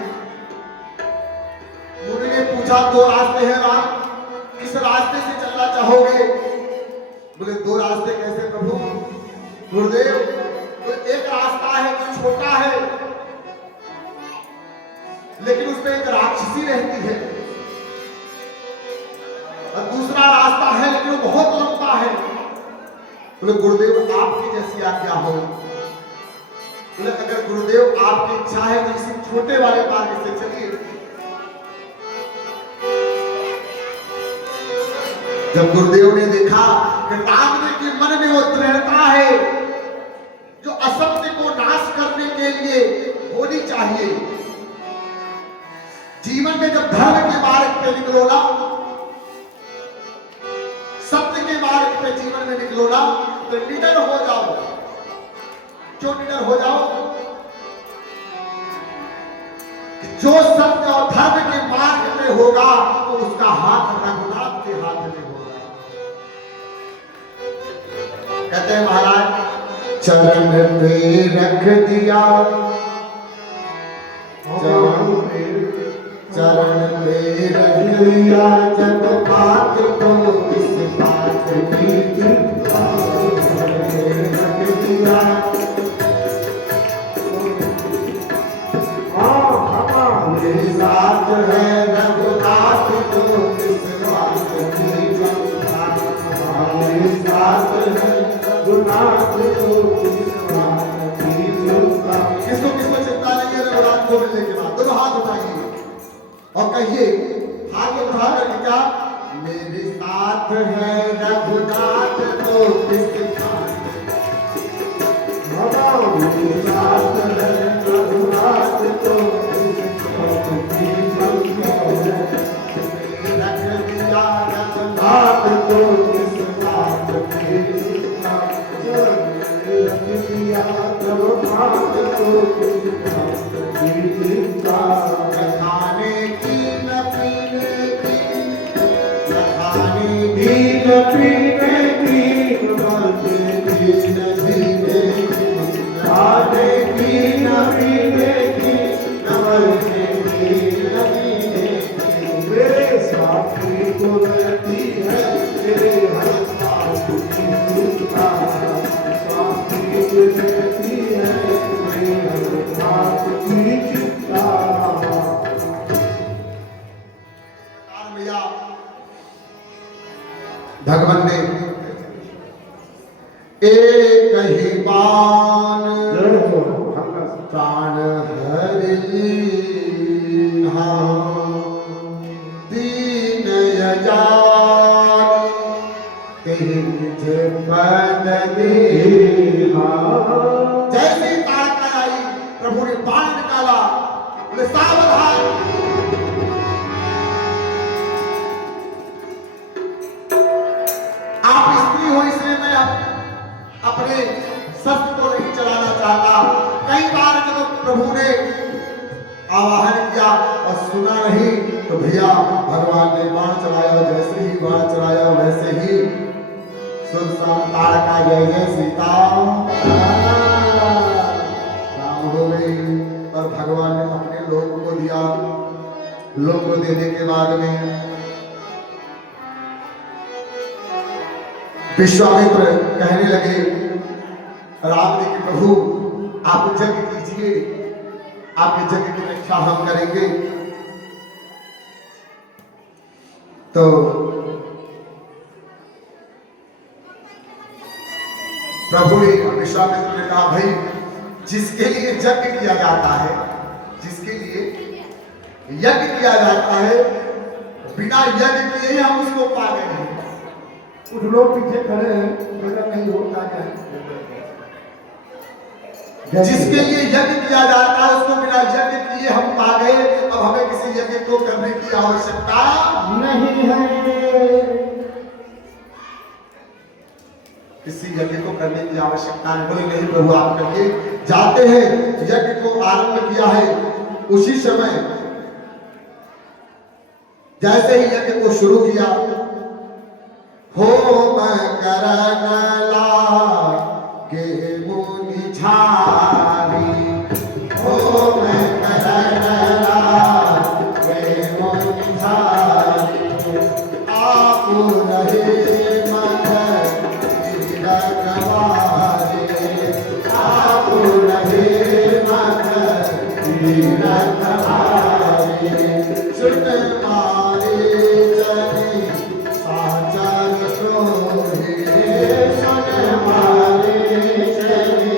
मुनि ने पूछा दो रास्ते हैं राम, किस रास्ते से चलना चाहोगे? बोले दो रास्ते कैसे प्रभु? गुरुदेव, तो एक रास्ता है जो छोटा है लेकिन उसमें एक राक्षसी रहती है, और दूसरा रास्ता है लेकिन वो बहुत लंबा है। बोले गुरुदेव आपकी जैसी आज्ञा हो। बोले अगर गुरुदेव आपकी इच्छा है तो इसी छोटे वाले मार्ग से चलिए। जब गुरुदेव ने देखा कि राम जी के मन में वो दृढ़ता है जो असत्य को नाश करने के लिए होनी चाहिए, जीवन में जब धर्म के मार्ग पे निकलो ना के जीवन में निकलो ना तो निडर हो जाओ। क्यों निडर हो जाओ? जो सत्य और धर्म के मार्ग में होगा तो उसका हाथ रघुनाथ के हाथ में होगा। कहते हैं महाराज, चरण पे रख दिया, चरण पे रख दिया, जब बात तो इस बात की चिंता रख दिया। हमारे साथ है रघुनाथ तो इस बात की चिंता, हमारे साथ है रघुनाथ तो इस बात की चिंता। किसको किसको चिंता नहीं है रघुनाथ को मिलने के बाद? दोनों हाथ उठाइए और कहिए, हाथ उठा कर क्या? मेरे साथ है रघुनाथ तो किस बात, मेरे साथ है रघुनाथ तो किस बात की चिंता। रख दिया रघुनाथ तो किस बात की चिंता, रख दिया रघुनाथ तो किस बात की चिंता। खाने की न पीने की, न खाने की न पीने की, मरने की न जीने की, खाने की न पीने की, न मरने की न जीने की। मेरे साथी को रहती है मेरे हर बात की चिंता, साथी को रहती है मेरे हर बात की चिंता। भगवान ने एक ही बाण प्राण हरि लीन्हा, दीन यजान तेज पद दीन्हा। जैसे तारका आई, प्रभु ने बाण निकाला, बोले सावधान, आप स्त्री हो इसलिए मैं अपने शस्त्र को नहीं चलाना चाहता। कई बार जब प्रभु ने आवाहन किया और सुना नहीं तो भैया भगवान ने बाण चलाया, जैसे ही बाण चलाया वैसे ही सुनसान तारका जय जय सीता राम हो गई। और भगवान ने अपने लोक को दिया। लोक को देने के बाद में विश्वामित्र कहने लगे राम ने कि प्रभु आप यज्ञ कीजिए, आपके यज्ञ की रक्षा हम करेंगे। तो प्रभु ने विश्वामित्र ने कहा, भाई जिसके लिए यज्ञ किया जाता है, जिसके लिए यज्ञ किया जाता है, बिना यज्ञ किए हम उसको पा गए हैं। कुछ लोग पीछे खड़े हैं, नहीं होता है। जिसके लिए यज्ञ किया जाता है उसको बिना यज्ञ किए हम पा गए। अब हमें किसी यज्ञ को करने की आवश्यकता नहीं है, किसी यज्ञ को करने की आवश्यकता नहीं। बोले नहीं प्रभु आप करिए। जाते हैं, यज्ञ को आरंभ किया है, उसी समय जैसे ही यज्ञ को शुरू किया, होम करन लागे मुनि झारी, होम करन लागे मुनि झारी। आप रहे मत रखवारे, आप रहे मत रखवारे। सुन मारे चली साचर सोहे, सुन मारे चली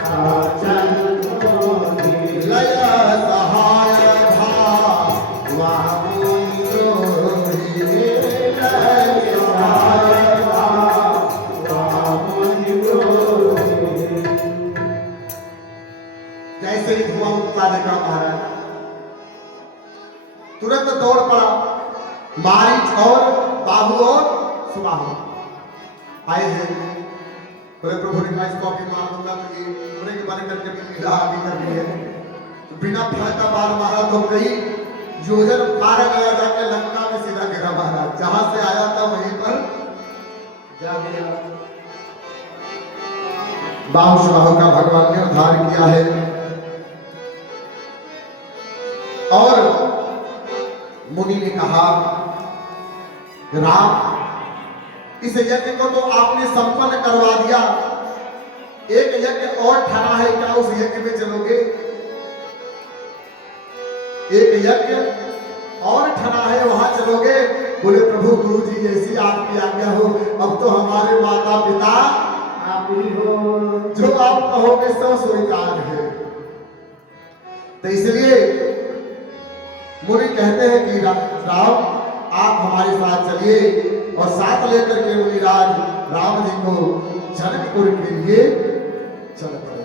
साचर सोहे। लय सहाय भावा मुनि द्रोही, लय सहाय भावा मुनि द्रोही। जैसे ही धुआं उठता देखा महाराज, तुरंत दौड़ पड़ा मारीच और बाहु और सुबाहु। आए हैं, बोले प्रभु ने कहा इसको अभी मार दूंगा तो ये बोले के बारे करके भी पीड़ा आदि कर दी है। तो बिना फल का बार मारा तो कई योजन पार गया, जाके लंका में सीधा गिरा महाराज, जहां से आया था वहीं पर जा गिरा। बाहुशबाहु का भगवान ने उद्धार किया है। और मुनि ने कहा राम, इस यज्ञ को तो आपने संपन्न करवा दिया, एक यज्ञ और ठहरा है, क्या उस यज्ञ में चलोगे? एक यज्ञ और ठहरा है, वहां चलोगे? बोले प्रभु गुरु जी जैसी आपकी आज्ञा हो, अब तो हमारे माता पिता आप ही हो, जो आप कहोगे सब स्वीकार है। तो इसलिए मुनि कहते हैं कि राम आप हमारे साथ चलिए, और साथ लेकर के मुनिराज राम जी को जनकपुर के लिए चल पड़े।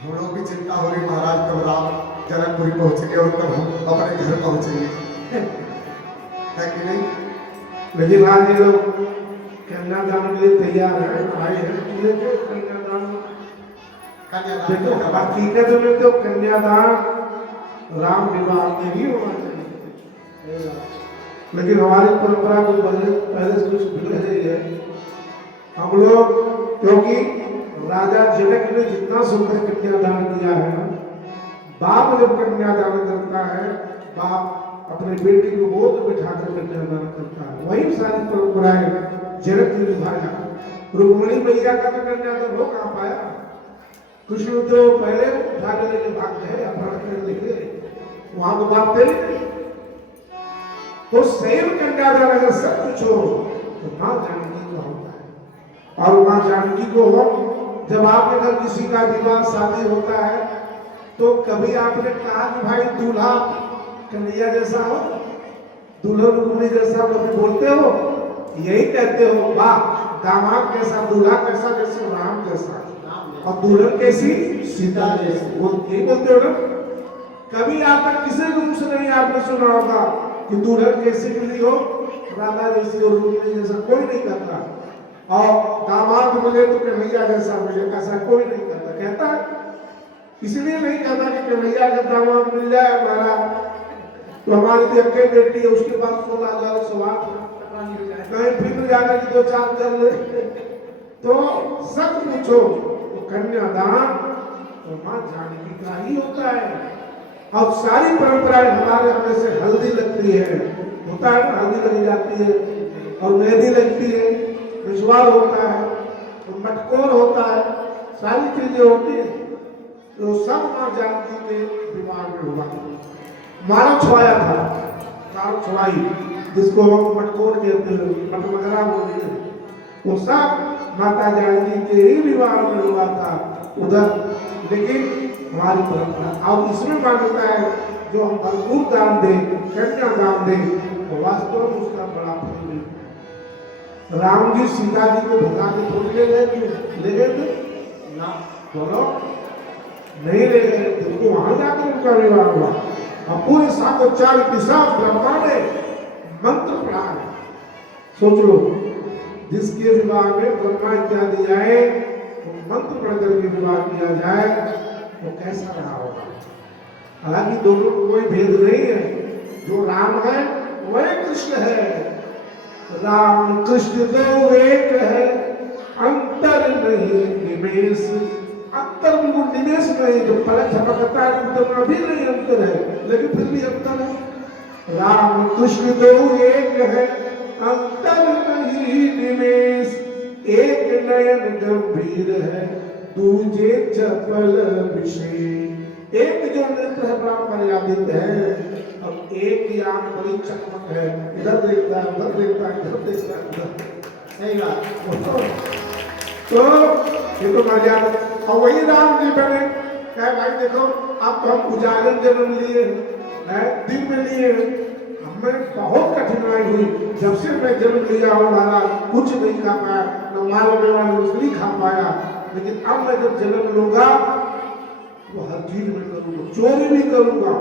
हम लोग भी चिंता हो रही महाराज कब राम जनकपुरी पहुंचेंगे और कब हम अपने घर पहुंचेंगे, है कि नहीं? लेकिन आज ये लोग कन्यादान के लिए तैयार है, आए हैं देखो कन्यादान। देखो हकीकत में तो कन्यादान राम विवाह में ही होना चाहिए, लेकिन हमारी परंपरा को पहले से कुछ भिन्न है। हम लोग क्योंकि राजा जनक ने जितना सुंदर कन्यादान किया है, बाप जब कन्यादान करता है, बाप अपने बेटी को गोद में बिठाकर कन्यादान करता है, वही सारी परंपराएं जनक ने निभाया। रुक्मिणी मैया का तो कन्यादान हो कहाँ पाया? कृष्ण तो पहले उठा लेके भाग गए, अपहरण करने के लिए, वहां तो बात थे। तो सैव कन्यादान अगर सब कुछ हो तो मां जानकी का होता है। और मां जानकी को हो, जब आपके घर किसी का विवाह शादी होता है तो कभी आपने कहा कि भाई दूल्हा कन्हैया जैसा हो, दुल्हन रुक्मिणी जैसा कभी बोलते हो? यही कहते हो, वाह दामाद कैसा, दूल्हा कैसा, जैसे राम जैसा, और दुल्हन कैसी, सीता जैसी, यही बोलते हो ना? कभी आप तक किसी रूप से नहीं आपने सुना होगा कि दुल्हन कैसी मिली हो, राधा जैसी और रुक्मिणी जैसा, कोई नहीं करता। और दामाद मिले तो कन्हैया जैसा मिले, ऐसा कोई नहीं करता। कहता है इसलिए नहीं कहता कि कन्हैया का दामाद मिल जाए हमारा तो हमारी तो अक्के बेटी है, उसके बाद 16,000 सवाल कहीं फिर जाकर के 2-4 कर ले। तो सब पूछो तो कन्यादान तो मां जानकी का ही होता है। अब सारी परंपराएं हमारे हमें से हल्दी लगती है, होता है ना, हल्दी लगी जाती है, और मेहंदी लगती है, रिश्वार होता है, और मटकोर होता है, सारी चीजें होती है। तो सब मां जानकी के दिमाग में हुआ। मानव छुआया था, मानव छुआई, जिसको हम मटकोर कहते हैं, मटमगरा बोलते हैं, वो सब माता जानकी के ही विवाह में हुआ था उधर। लेकिन हमारी परंपरा और इसमें मान्यता है, जो हम भरपूर दान दें, कन्या दान दें, तो वास्तव में उसका बड़ा फल मिलता है। राम जी सीता जी को भगा के थोड़ी ले गए थे ना, बोलो नहीं ले गए थे, उनको वहां जाकर उनका विवाह हुआ। और पूरे 7 दिशा ब्रह्मा ने मंत्र पढ़ा है। सोच लो, जिसके विवाह में ब्रह्मा इत्यादि जाए, तो मंत्र पढ़कर के विवाह किया जाए, वो कैसा रहा होगा? हालांकि दोनों को कोई भेद नहीं है, जो राम है वही कृष्ण है। राम कृष्ण दो एक है, अंतर नहीं निमेष। अंतर बिल्कुल निमेष नहीं, जो पलक झपकता है उतना भी नहीं अंतर है, लेकिन फिर भी अंतर है। राम कृष्ण दो एक है, अंतर नहीं निमेष। एक नयन गंभीर है, दूजे चपल विशेष। एक जो नेत्र है बड़ा मर्यादित है, अब एक की आंख बड़ी चकमक है, इधर देखता है, उधर देखता है, इधर देखता है, उधर। सही बात। तो ये तो मर्यादा। और वही राम जी बने, कहे भाई देखो अब तो हम उजागर जन्म लिए हैं, दिन में लिए हैं, हमें बहुत कठिनाई हुई, जब से मैं जन्म लिया हूँ महाराज कुछ नहीं खा पाया, न माल में मछली खा पाया, लेकिन अब मैं जब जन्म लूंगा तो हर चीज में करूंगा, चोरी भी करूंगा,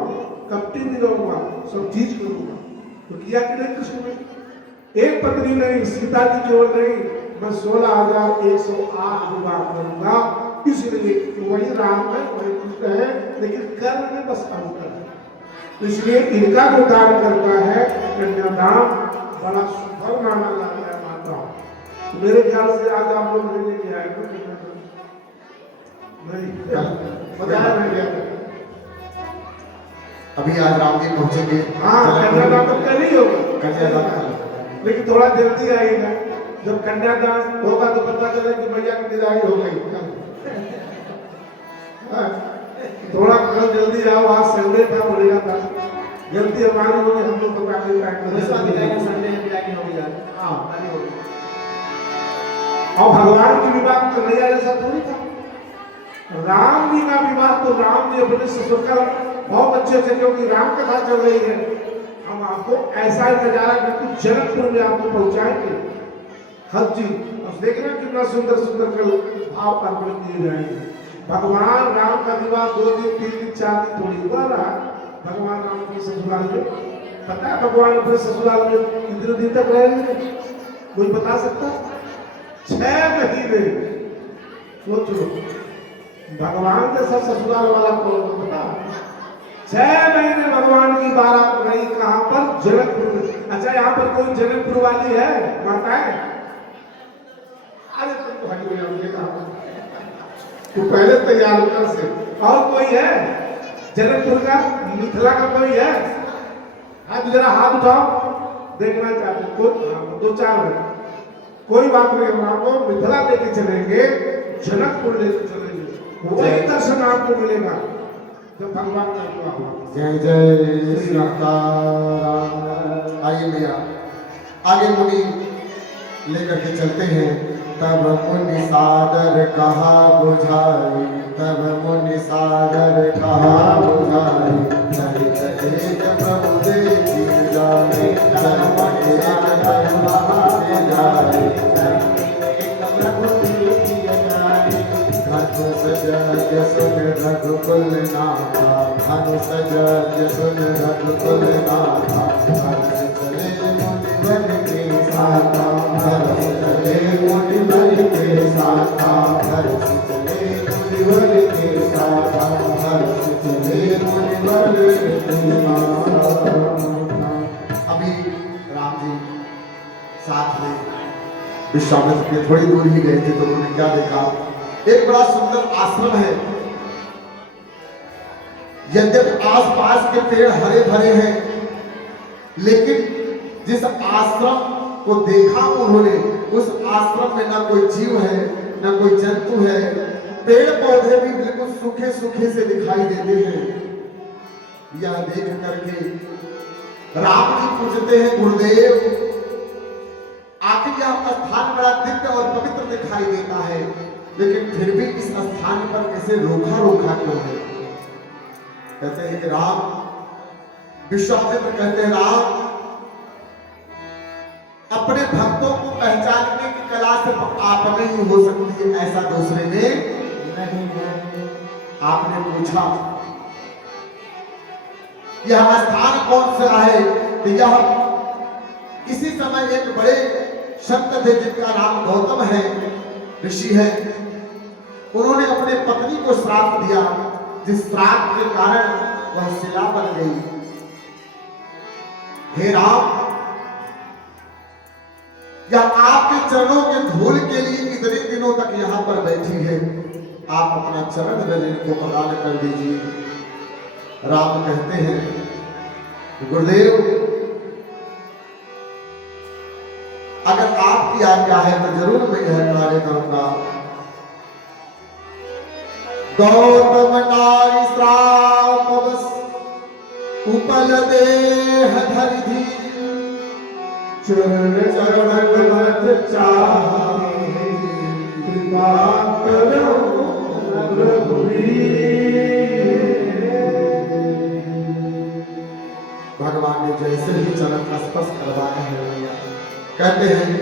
कपटी भी रहूंगा, सब चीज करूंगा। तो किया कि नहीं कृष्ण में? एक पत्नी नहीं, सीता जी केवल नहीं, मैं 16,108 विवाह करूंगा, इसलिए वही राम है, वही कृष्ण है, लेकिन कर्म में बस अंतर है। तो इसलिए इनका जो दान करता है कन्यादान बड़ा सुफल माना जाता है माता। तो मेरे ख्याल से आज आप लोग लेने के आए नहीं बताया नहीं गया। अभी आज राम जी पहुंचेंगे। हाँ, कन्यादान तो कल ही होगा, कन्यादान लेकिन थोड़ा जल्दी आएगा। जब कन्यादान होगा तो पता चले कि भैया की विदाई हो गई। थोड़ा कल जल्दी आओ, आज संडे था, बढ़िया था। गलती हमारी होगी, हम लोग बता के संडे हो गया। हाँ, और भगवान की विवाह कन्हैया ऐसा थोड़ी था। राम जी का विवाह तो राम जी अपने ससुर का बहुत अच्छे से, क्योंकि राम कथा चल रही है, हम आपको ऐसा नजारा बिल्कुल जनकपुर में आपको पहुंचाएंगे। हर चीज अब देखना कितना सुंदर सुंदर कल भाव अर्पण किए जाएंगे। भगवान राम का विवाह 2 दिन 3 दिन 4 दिन थोड़ी हुआ रहा। भगवान राम के ससुराल में, पता है भगवान अपने ससुराल में कितने दिन तक रहेंगे कोई बता सकता? 6 महीने। सोच लो, भगवान के सब ससुराल वाला कौन पता? 6 महीने भगवान की बारात रही। कहां पर? जनकपुर में। अच्छा, यहाँ पर कोई जनकपुर वाली है माता है? अरे तुम तो हटी हो जाओगे, कहां तू पहले तैयार होकर से। और कोई है जनकपुर का, मिथिला का कोई है? आज जरा हाथ उठाओ, देखना चाहते कोई? 2-4 है, कोई बात नहीं, हम आपको मिथिला लेके चलेंगे, जनकपुर लेके चलेंगे, वही दर्शन आपको मिलेगा जब भगवान का हुआ। जय जय श्री राम। आइए भैया आगे मुनि लेकर के चलते हैं। तब मुनि सागर कहा बुझाई, तब मुनि सागर कहा बुझाई, चरित एक प्रभु देखी जाए, चरित एक प्रभु जाए, प्रभु देखी जाए। धनुष जय सुन रघुकुल नाथा, धनुष जय सुन रघुकुल नाथा, हर्ष चले मुनिवर के साथा, हर्ष चले मुनिवर के साथा, हर्ष चले मुनिवर के साथा, हर्ष चले मुनिवर के साथा। अभी राम जी साथ में विश्वामित्र के थोड़ी दूर ही गए थे, तो उन्होंने क्या देखा? एक बड़ा सुंदर आश्रम है। यद्यपि आसपास के पेड़ हरे भरे हैं, लेकिन जिस आश्रम को देखा उन्होंने, उस आश्रम में ना कोई जीव है, ना कोई जंतु है। पेड़ पौधे भी बिल्कुल सूखे सूखे से दिखाई देते हैं। यह देख करके राम जी पूछते हैं, गुरुदेव आखिर यह स्थान बड़ा दिव्य और पवित्र दिखाई देता है, लेकिन फिर भी इस स्थान पर ऐसे रोका रोका क्यों है? कहते हैं कि राम, विश्वामित्र कहते हैं राम, अपने भक्तों को पहचानने की कला सिर्फ आप में ही हो सकती है, ऐसा दूसरे में नहीं है। आपने पूछा यह स्थान कौन सा है? तो यह इसी समय एक बड़े संत थे जिनका नाम गौतम है, ऋषि है। उन्होंने अपने पत्नी को श्राप दिया, जिस श्राप के कारण वह शिला बन गई। हे राम, यह आपके चरणों के धूल के लिए इतने दिनों तक यहाँ पर बैठी है, आप अपना चरण रजन को प्रदान कर दीजिए। राम कहते हैं, गुरुदेव अगर आपकी आज्ञा है तो जरूर मैं यह कार्य करूंगा। गौतम नारी श्राप बस उपल देह धरि, चरण चरण मत चाहे, कृपा करो रघुवीर। भगवान ने जैसे ही चरण स्पर्श करवाया है, कहते हैं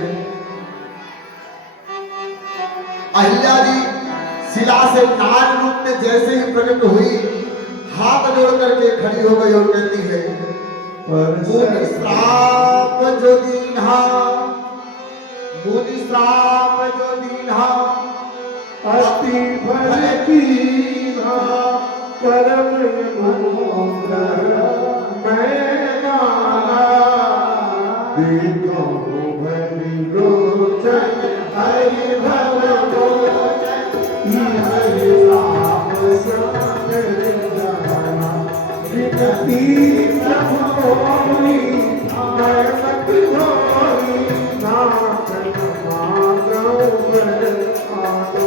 अहिल्या जी शिला से नाग रूप में जैसे ही प्रकट हुई, हाथ जोड़ करके खड़ी हो गई और कहती है, श्राप जो दीन्हा मुनि श्राप जो दीन्हा अति भल कीन्हा परम मनोहर मैं माना देखो भली लोचन हरि भव लोचन हरि राम सागर जाना विनती प्रभु होई मैं मत होई नाथ माधव बर आना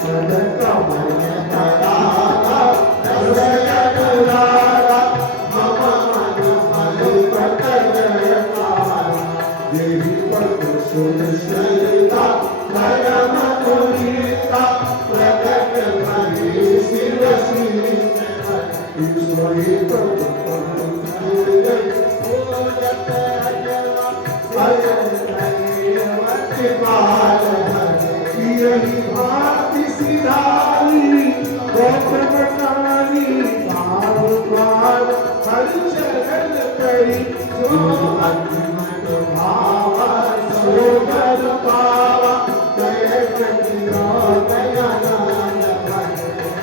मन कमल तरागा रस अनुरागा मम मन फल पतन देवी पद सुर सरिता धर्म पुनीता प्रकट भई शिव ईश्वरी पद यही भांति सिधारी गौतमकानी भाव पार हर चरण करी जो अंतिम भाव सोबर पावा जय कटिलो गया नान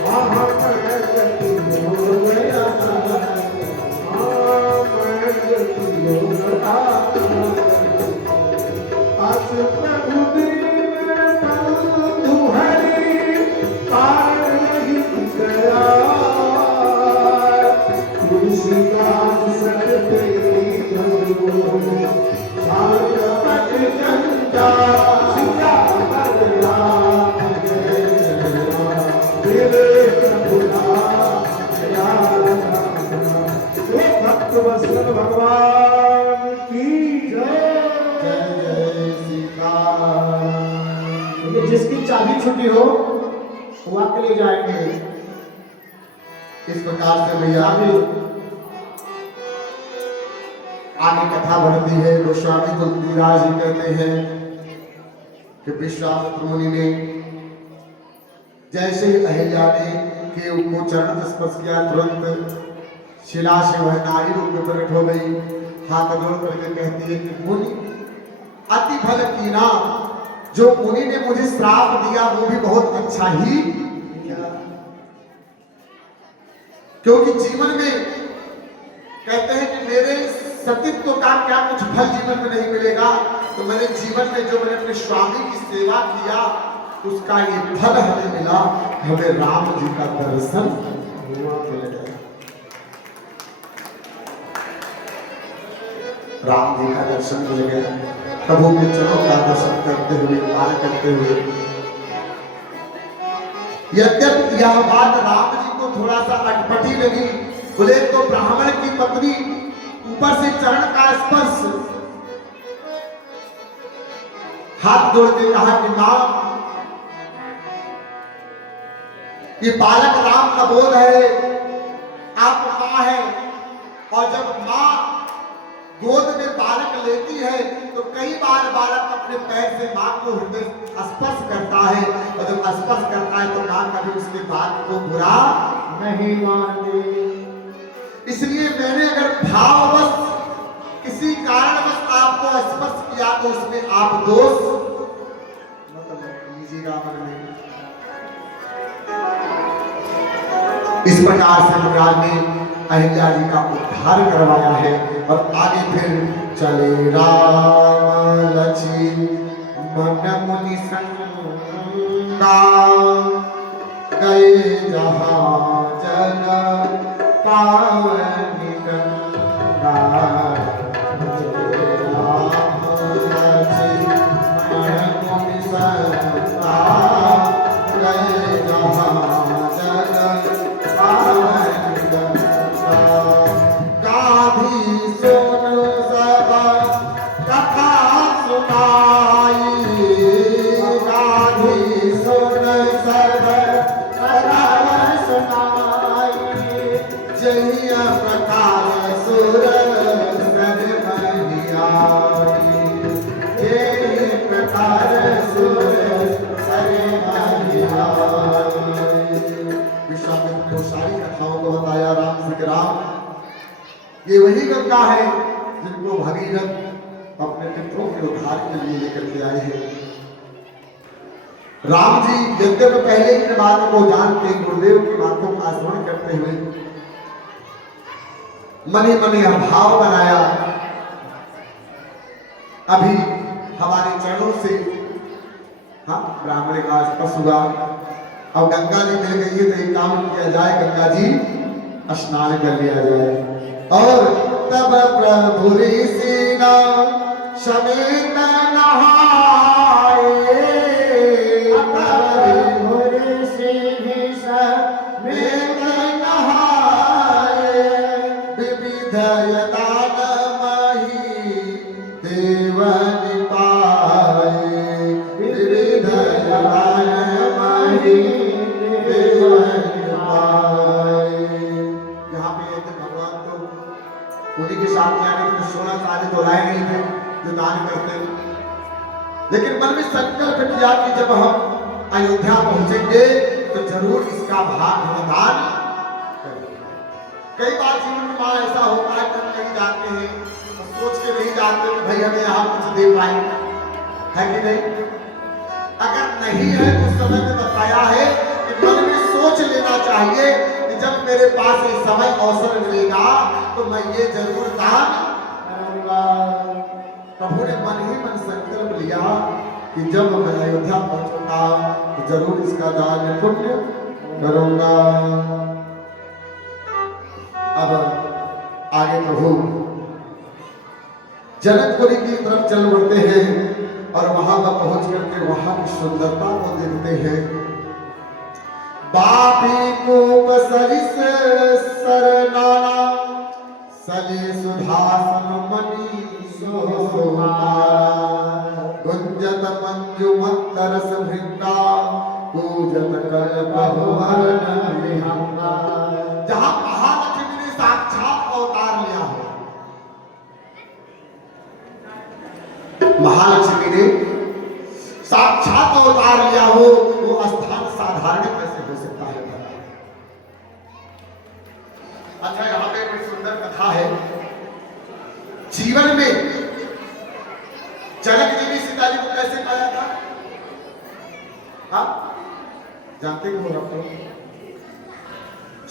वहाँ पर कटिलो गया अस प्रभु दीन बंधु हरि पार नहीं गया तुलसीदास सतते सारपट जंता सीता बदला मेरे प्रभु भक्त वत्सल भगवान की जय। जिसकी चाबी छुट्टी हो वो आपके लिए जाएंगे। इस प्रकार से भैया आगे कथा बढ़ती है। गोस्वामी तुलसीदास जी कहते हैं कि विश्वामित्र मुनि ने जैसे ही अहिल्या ने के उनको चरण स्पर्श किया तुरंत शिला से वह नारी रूप में प्रकट हो गई। हाथ जोड़ करके कहती है कि मुनि अति भल कीना, जो मुनि ने मुझे श्राप दिया वो भी बहुत अच्छा ही किया, क्योंकि जीवन में कहते हैं कि मेरे सतीत्व का क्या कुछ फल जीवन में नहीं मिलेगा, तो मैंने जीवन में जो मैंने अपने स्वामी की सेवा किया उसका ये फल हमें मिला। हमें राम जी का दर्शन हुआ मिलेगा। राम जी का दर्शन मिल गया, प्रभु के चरणों का दर्शन करते हुए पार करते हुए। यद्यपि यह बात राम जी को थोड़ा सा अटपटी लगी, बोले तो ब्राह्मण की पत्नी ऊपर से चरण का स्पर्श, हाथ जोड़ के कहा कि मां ये बालक राम का बोध है, आप मां है, और जब मां गोद में बालक लेती है तो कई बार बालक अपने पैर से मां को हृदय स्पर्श करता है, और जब स्पर्श करता है तो मां कभी उसके बात को बुरा नहीं मानती। इसलिए मैंने अगर भाववश किसी कारणवश आपको स्पर्श किया तो उसमें आप दोष मतलब लीजिएगा मन में। इस प्रकार से महाराज ने अहिल्या जी का उद्धार करवाया है। और आगे फिर चले राम लक्ष्मण मुनि संगा, गए जहाँ जन पावनी गंगा। राम लक्ष्मण मुनि संगा, गए जहाँ जन पावनी गंगा। गाधी सुन सब कथा सुनाई, गाधी सुन सब कथा सुनाई। जहिया प्रकार सुर सर महियाई, जय प्रकार सुर सर महियाई। विश्वामित्र को सारी कथाओं को बताया राम जी के। राम ये वही गंगा है जिनको भगीरथ अपने मित्रों के उद्धार के लिए लेकर के आए हैं। राम जी यद्यपि पहले इन बातों को जानते, गुरुदेव की बातों का स्मरण करते हुए मन ही मन यह भाव बनाया, अभी हमारे चरणों से ब्राह्मण का स्पर्श हुआ, अब गंगा जी मिल गई है तो एक काम किया जाए, गंगा जी स्नान कर लिया जाए। और तब प्रभु ऋषि समेत नहाए, प्रभु ऋषि समेत नहाए, विविध दान मही देवन पाए, विविध दान मही देवन पाए। यहाँ पे भगवान तो उन्हीं के साथ जाने के सोना सारे तो लाए नहीं थे जो दान करते, लेकिन मन में संकल्प किया कि जब हम अयोध्या पहुंचेंगे तो जरूर इसका भाग हम दान करेंगे। कई बार जीवन में ऐसा होता है कि हम कहीं जाते हैं तो सोच के नहीं जाते कि भाई हमें यहाँ कुछ दे पाए, है कि नहीं? अगर नहीं है तो समय में बताया है कि मन में सोच लेना चाहिए कि जब मेरे पास ये समय अवसर मिलेगा तो मैं ये जरूर दान करूंगा। प्रभु ने मन ही मन संकल्प लिया कि जब मैं अयोध्या पहुंचूंगा तो जरूर इसका दान पुण्य करूंगा। अब आगे प्रभु जनकपुरी की तरफ चल बढ़ते हैं और वहां पर पहुंच करके वहां की सुंदरता को देखते हैं। बापी कूप सरिस सरनाना सले सुधासन मणि गुंजत मंजु मंतरस भृंगा पूजत कल्पवर्ण विहंगा। जहां महालक्ष्मी ने साक्षात अवतार लिया हो, महालक्ष्मी ने साक्षात अवतार लिया हो, वो स्थान साधारण कैसे हो सकता है? अच्छा, यहाँ पे एक सुंदर कथा है। जीवन में जनक जी ने सीता जी को कैसे पाया था? आप जानते हो?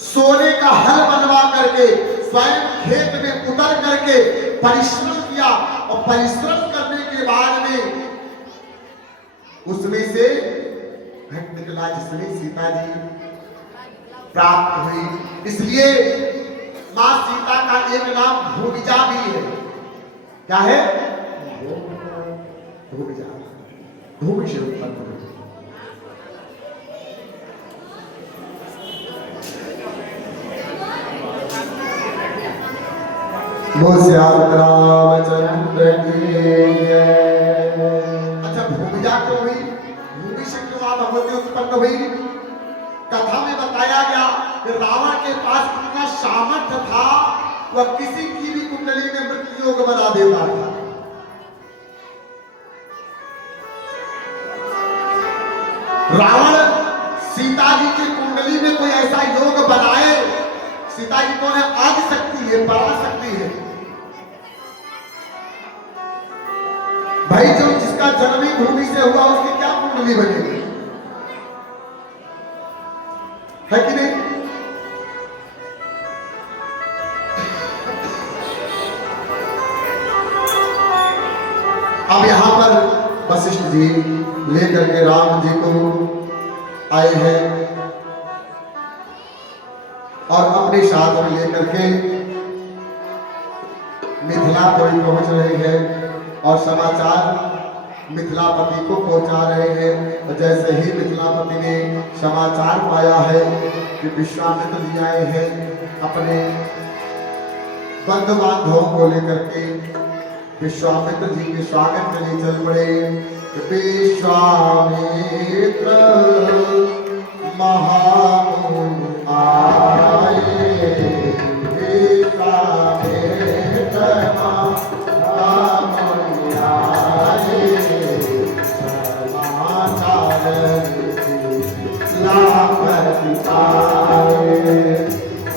सोने का हल बनवा करके स्वयं खेत में उतर करके परिश्रम किया और परिश्रम करने के बाद में उसमें से घट निकला जिसमें सीता जी प्राप्त हुई। इसलिए मां सीता का एक नाम भूमिजा भी है। क्या है? भूमिजा, भूमि से उत्पन्न हुई। रामचंद्र की जय। अच्छा, भूमिजा क्यों हुई? भूमि से क्यों मां भगवती उत्पन्न हुई? कथा में बताया गया कि रावण के पास इतना सामर्थ्य था, वह किसी की भी कुंडली में मृत्यु योग बना देता था। रावण सीता जी की कुंडली में कोई ऐसा योग बनाए, सीता जी कौन है? आदि शक्ति है, पराशक्ति है। भाई जो जिसका जन्म ही भूमि से हुआ उसकी क्या कुंडली बनेगी? है कि नहीं? अब यहां पर वशिष्ठ जी लेकर के राम जी को आए हैं और अपने साथ में लेकर के मिथिलापुरी पहुंच रहे हैं और समाचार मिथिलापति को पहुंचा रहे हैं। और जैसे ही मिथिलापति ने समाचार पाया है कि विश्वामित्र जी आए हैं, अपने बंधु बांधवों को लेकर के विश्वामित्र जी के स्वागत के लिए चल पड़े। विश्वामित्र महामुनि आए, विश्वामित्र महामुनि आए, समाचार लापति आए,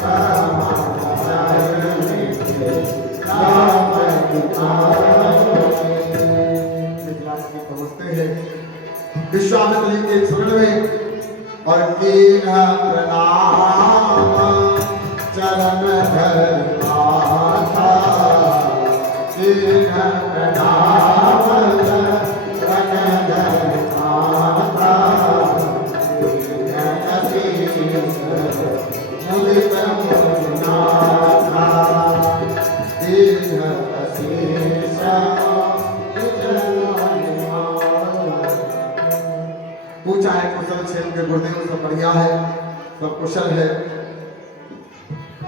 समाचार लापति आए। विश्वामित्र जी के शरण में और कीन्ह प्रणाम चरण धर माथा, कीन्ह प्रणाम चरण धर माथा, कीन्ह आशीष मुदित मुनिनाथा, कीन्ह आशीष पूछा है कुशल क्षेम के गुरुदेव, सब बढ़िया है, सब कुशल है।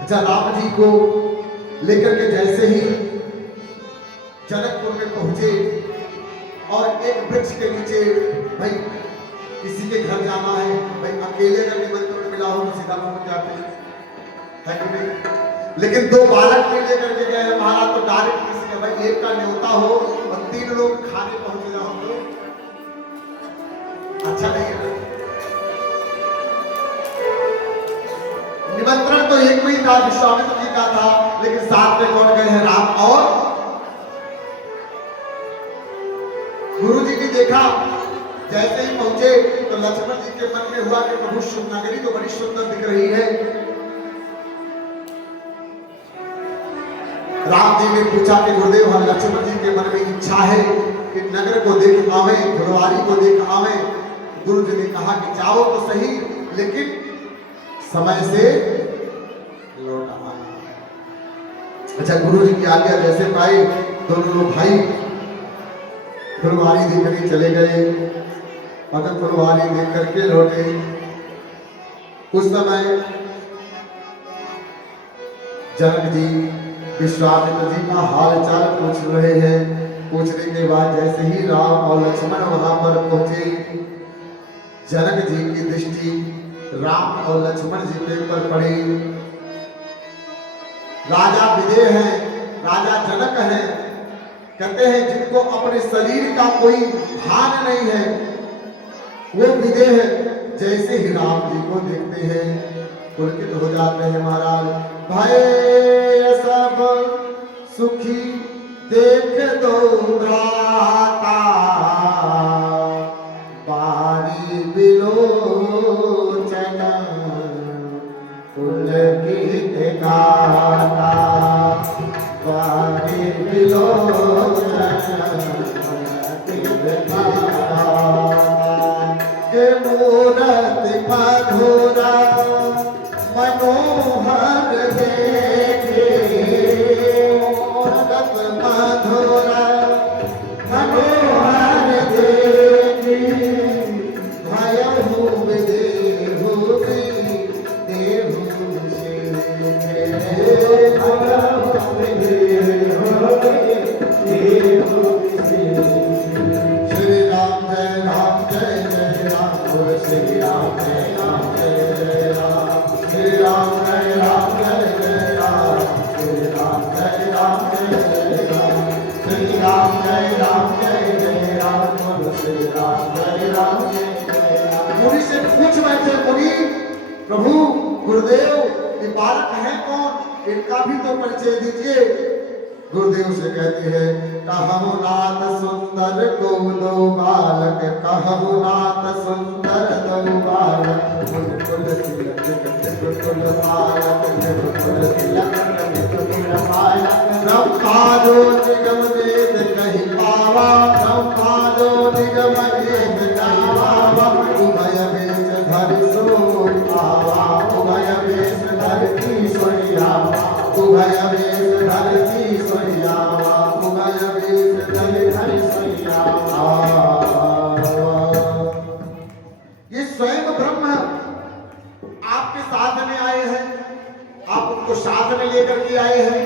अच्छा, राम जी को लेकर के जैसे ही जनकपुर में पहुंचे और एक वृक्ष के नीचे, भाई किसी के घर जाना है, भाई अकेले का निमंत्रण मिला हो तो सीधा पहुंच जाते हैं कि नहीं, लेकिन दो बालक में लेकर के गए महाराज तो डायरेक्ट किसी का, भाई एक का न्योता हो और 3 लोग खाने पहुंचे ना हो तो अच्छा नहीं है। निमंत्रण तो एक में ही था, विश्वामित्र जी का था, लेकिन साथ में कौन गए हैं? राम और गुरु जी ने देखा, जैसे ही पहुंचे तो लक्ष्मण जी के मन में हुआ कि प्रभु शुभ नगरी तो बड़ी सुंदर दिख रही है। राम जी ने पूछा कि गुरुदेव, हम लक्ष्मण जी के मन में इच्छा है कि नगर को देख आवे, फुलवारी को देख आवे। गुरु जी ने कहा कि जाओ तो सही, लेकिन समय से लौट आना। अच्छा, गुरु जी की आज्ञा जैसे पाई, दोनों लोग भाई फुलवारी देखने चले गए और जब फुलवारी देख करके लौटे, उस समय जनक जी विश्वामित्र जी का हाल चाल पूछ रहे हैं। पूछने के बाद जैसे ही राम और लक्ष्मण वहां पर पहुंचे, जनक जी की दृष्टि राम और लक्ष्मण जी के ऊपर पड़ी। राजा विदेह हैं, राजा जनक हैं, कहते हैं जिनको अपने शरीर का कोई भान नहीं है वो विदेह जैसे ही राम जी को देखते हैं पुलकित हो जाते हैं। महाराज, भय सब सुखी देख दो भ्राता, बारी बिलोचन पुलकित गाता, बारी बिलोचन पुलकित गाता, के मूरति मधुरा मनोहर देखे, मूरत मधुरा मनोहर देखे, भयहु विदेहु देहु से, भयहु विदेहु देहु से। श्री राम जय राम जय जय राम, बोल श्री राम जय राम जय जय राम, श्री राम जय राम जय जय राम, श्री राम जय राम जय जय राम, श्री राम जय राम जय जय राम, बोल श्री राम जय राम जय जय राम। मुनि से पूछ बैठे, मुनि प्रभु गुरुदेव ये बालक है कौन, इनका भी तो परिचय दीजिए। गुरुदेव से कहते हैं, कहु नाथ सुंदर को दो बालक, कहु नाथ सुंदर दो बालक, कुल तिलक कुल बालक, कुल तिलक कुल बालक, ब्रह्मा जो निगम वेद कहि पावा, ब्रह्मा जो निगम वेद कहि पावा, उभय वेश धरि सोई आवा, उभय वेश धरि सोई आवा, उभय वेश धरि सोई आवा, उभय वेश धरि सोई आवा। ये स्वयं ब्रह्म आपके साथ में आए हैं, आप उनको साथ में लेकर के आए हैं,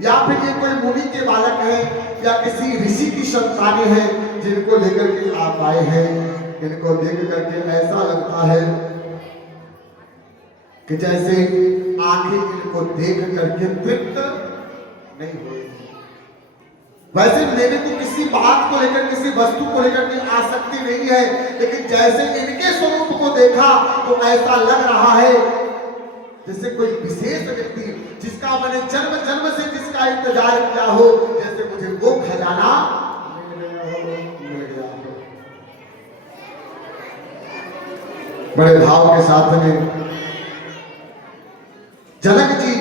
या फिर ये कोई मुनि के बालक हैं या किसी ऋषि की संतानें हैं जिनको लेकर के आप आए हैं। इनको देख करके ऐसा लगता है कि जैसे आंखें इनको देख करके तृप्त नहीं हो रही। वैसे मेरे को किसी बात को लेकर, किसी वस्तु को लेकर के आसक्ति नहीं है, लेकिन जैसे इनके स्वरूप को देखा तो ऐसा लग रहा है जैसे कोई विशेष व्यक्ति जिसका मैंने जन्म जन्म से जिसका इंतजार किया हो, जैसे मुझे वो खजाना मिल गया हो। बड़े भाव के साथ में जनक जी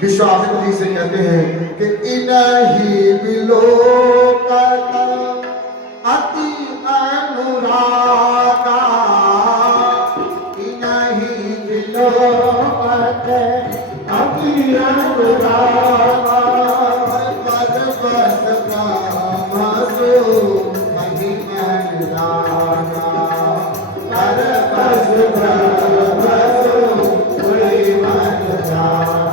विश्वामित्र जी से कहते हैं कि इनहि विलोकत अति अनुरागा, इनहि विलोकत अति अनुरागा, पद बस ब्रह्मसु महिमन रागा, पद बस ब्रह्मसु महिमन रागा।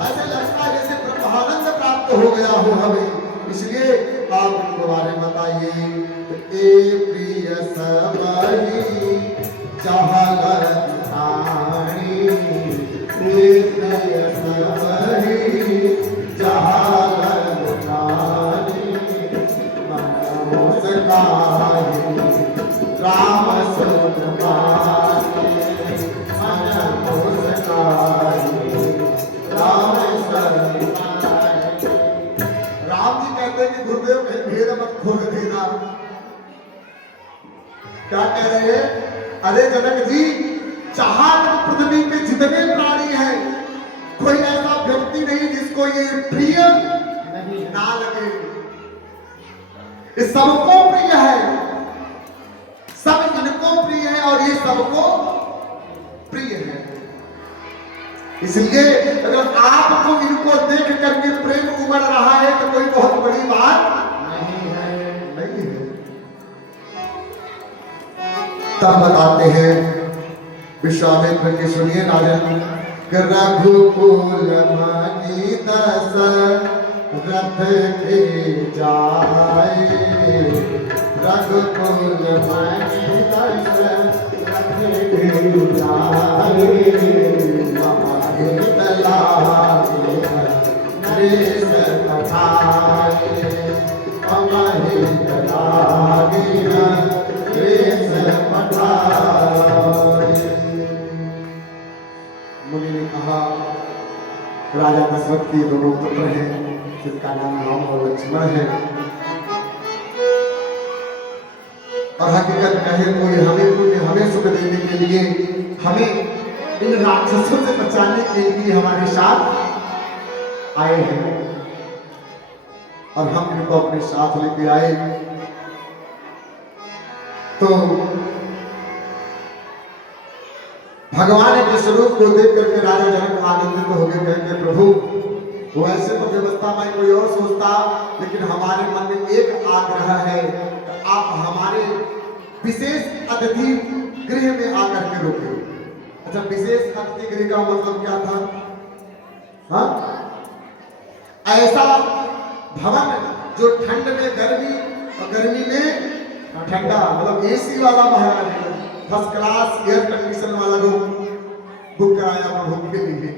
ऐसे लगता है जैसे ब्रह्मानंद प्राप्त हो गया हो हमें, इसलिए आप उनको बारे में बताइए। ए प्रिय सबही जहल ठाणी, ए प्रिय सबही जहल ठाणी, मन मुस्काई राम सुन पाए, मन मुस्काई राम सुन पाए। राम जी कहते हैं कि गुरुदेव कहीं भेद मत खोल देना। क्या कह रहे हैं? अरे जनक जी, चाहत पृथ्वी पे जितने प्राणी हैं, कोई ऐसा व्यक्ति नहीं जिसको ये प्रिय ना लगे। ये सबको प्रिय है, सब इनको प्रिय है और ये सबको प्रिय है। इसलिए अगर आपको इनको देख करके प्रेम उमड़ रहा है तो कोई बहुत बड़ी बात नहीं है, नहीं है। तब बताते हैं विश्वामित्र की, सुनिए राजन, रघुकुल मणि दशरथ के जाए, रघुकुल मणि दशरथ के जाए, नरेश कथाए, अमहित लागे नरेश पठाए। मुनि ने कहा, राजा दशरथ के दोनों पुत्र हैं, जिनका नाम राम और लक्ष्मण है, और हकीकत कहे तो ये हमें पुण्य, हमें सुख देने के लिए, हमें इन राक्षसों से बचाने के लिए हमारे साथ आए हैं, और हम इनको अपने साथ लेके आए। तो भगवान के स्वरूप को देख करके राजा जनक आनंदित हो गए, कहेंगे प्रभु वो ऐसे तो व्यवस्था में कोई और सोचता, लेकिन हमारे मन में एक आग्रह है कि आप हमारे विशेष अतिथि गृह में आकर के रुके। अच्छा, विशेष अतिथि गृह का मतलब क्या था? हाँ, ऐसा भवन जो ठंड में गर्मी और गर्मी में ठंडा, मतलब एसी वाला महल, फर्स्ट क्लास एयर कंडीशन वाला रूम बुक कराया प्रभु के लिए।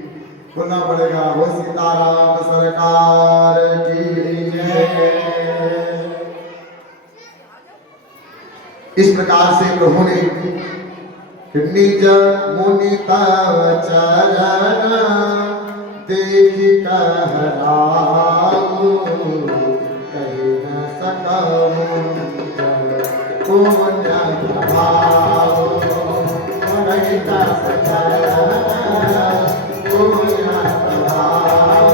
बोलना पड़ेगा वो सीताराम सरकार की जय। इस प्रकार से प्रभु ने निज मुनि तव चरण देख कहलाऊ, कहि न सकऊं पुण्य भाव, कहि न सकऊं पुण्य भाव।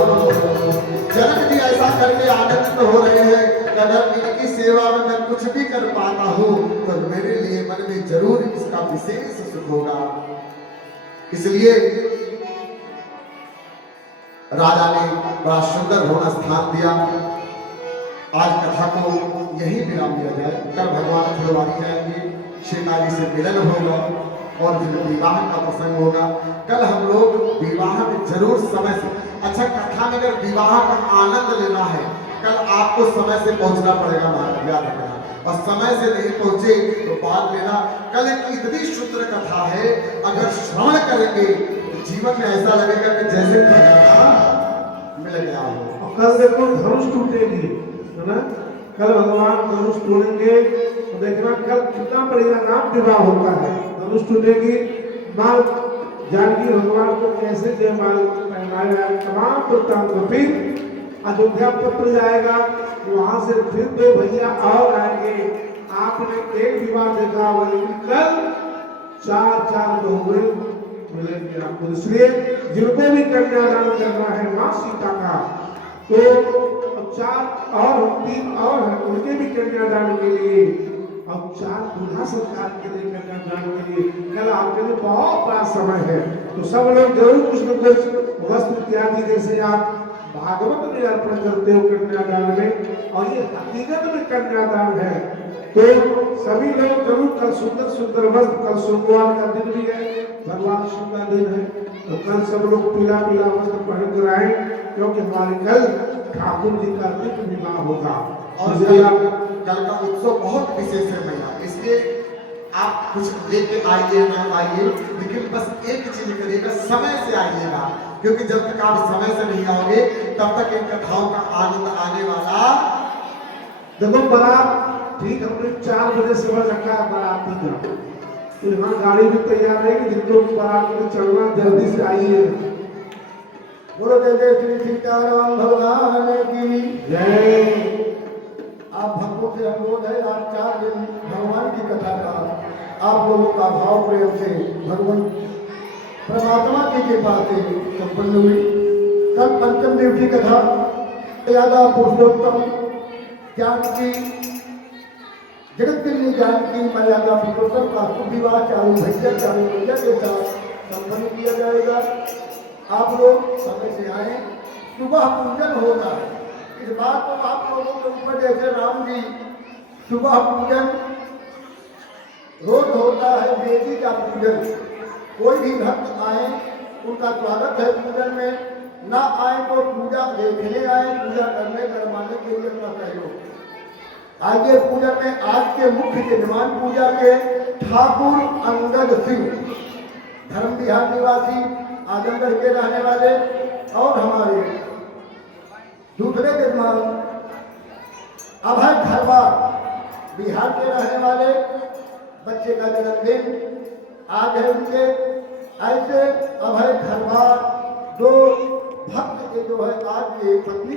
जनक जी ऐसा करके आनंदित हो रहे हैं कि अगर इनकी सेवा में मैं कुछ भी कर पाता हूँ तो मेरे लिए मन में जरूर इसका विशेष सुख होगा। इसलिए राजा ने बड़ा सुंदर होना स्थान दिया। आज कथा को यही विराम दिया जाए। कल भगवान फुलवारी जाएंगे, सीता जी से मिलन होगा और फिर विवाह का प्रसंग होगा। कल हम लोग विवाह में जरूर समय से, अच्छा कथा में अगर विवाह का आनंद लेना है कल आपको समय से पहुंचना पड़ेगा, याद रखना, और समय से नहीं पहुंचे तो बाद लेना। कल एक इतनी सुंदर कथा है, अगर श्रवण करेंगे तो जीवन में ऐसा लगेगा कि जैसे खजाना मिल गया हो। और कल देखो धनुष टूटेगी, है ना? कल भगवान धनुष तोड़ेंगे तो देखना कल कितना बढ़िया नाम विवाह होता है। धनुष टूटेगी, माँ जानकी भगवान को कैसे जयमाल पहनाया, तमाम वृत्तांत को। फिर अयोध्या पत्र जाएगा, वहां से फिर दो भैया और आएंगे। आपने एक विवाह देखा होगा, लेकिन कल चार बहुएं मिलेंगे आपको। इसलिए जिनको भी कन्यादान करना है माँ सीता का, तो 4 और 3 और हैं उनके भी कन्यादान के लिए, अब 4 दूल्हा सरकार के लिए कन्यादान के लिए कल आपके लिए बहुत बड़ा समय है। तो सब लोग जरूर कुछ न कुछ वस्त्र इत्यादि जैसे आप भागवत में अर्पण करते हो कन्यादान में, और ये हकीकत में कन्यादान है। तो सभी लोग जरूर कल सुंदर सुंदर वस्त्र, कल सोमवार का दिन भी है, भगवान शिव का दिन है, तो कल सब लोग पीला पीला वस्त्र पहन कर आए, क्योंकि हमारे कल ठाकुर जी का नित्य विवाह होगा। और कल का उत्सव बहुत विशेष है भैया, इसलिए आप कुछ लेके आइए ना आइए, लेकिन बस एक चीज करिएगा, समय से आइएगा, क्योंकि जब तक आप समय से नहीं आओगे तब तक इन कथाओं का आनंद आने वाला। देखो बारात ठीक हमने 4 बजे सुबह रखा है बाराती का, तो यहाँ गाड़ी भी तैयार है कि जिनको बारात में चलना जल्दी से आइए। बोलो जय जय श्री सीताराम भगवान की जय। आप भक्तों से अनुरोध है, आज 4 दिन भगवान की कथा का आप लोगों का भाव प्रेम से भगवान परमात्मा की कृपा से संपन्न हुई। कल पंचम दिवसीय कथा यादा पुरुषोत्तम जानकी जगत के लिए जानकी मर्यादा पुरुषोत्तम का शुभ विवाह चालू भैया के साथ संपन्न किया जाएगा। आप लोग समय से आए, सुबह पूजन होता है। इस बात को आप लोगों के ऊपर, जैसे राम जी सुबह पूजन रोज होता है, वेदी का पूजन, कोई भी भक्त आए उनका स्वागत है पूजन में, ना आए तो पूजा देखने आए, पूजा करने करवाने के लिए अपना सहयोग। आगे पूजन में आज के मुख्य यजमान पूजा के ठाकुर अंगद सिंह, धर्म बिहार निवासी, आजमगढ़ के रहने वाले, और हमारे दूसरे यजमान अभय खरवार, बिहार के रहने वाले, बच्चे का जन्मदिन आज है उनके। ऐसे अभय खरवार 2 भक्त के जो है आज के पत्नी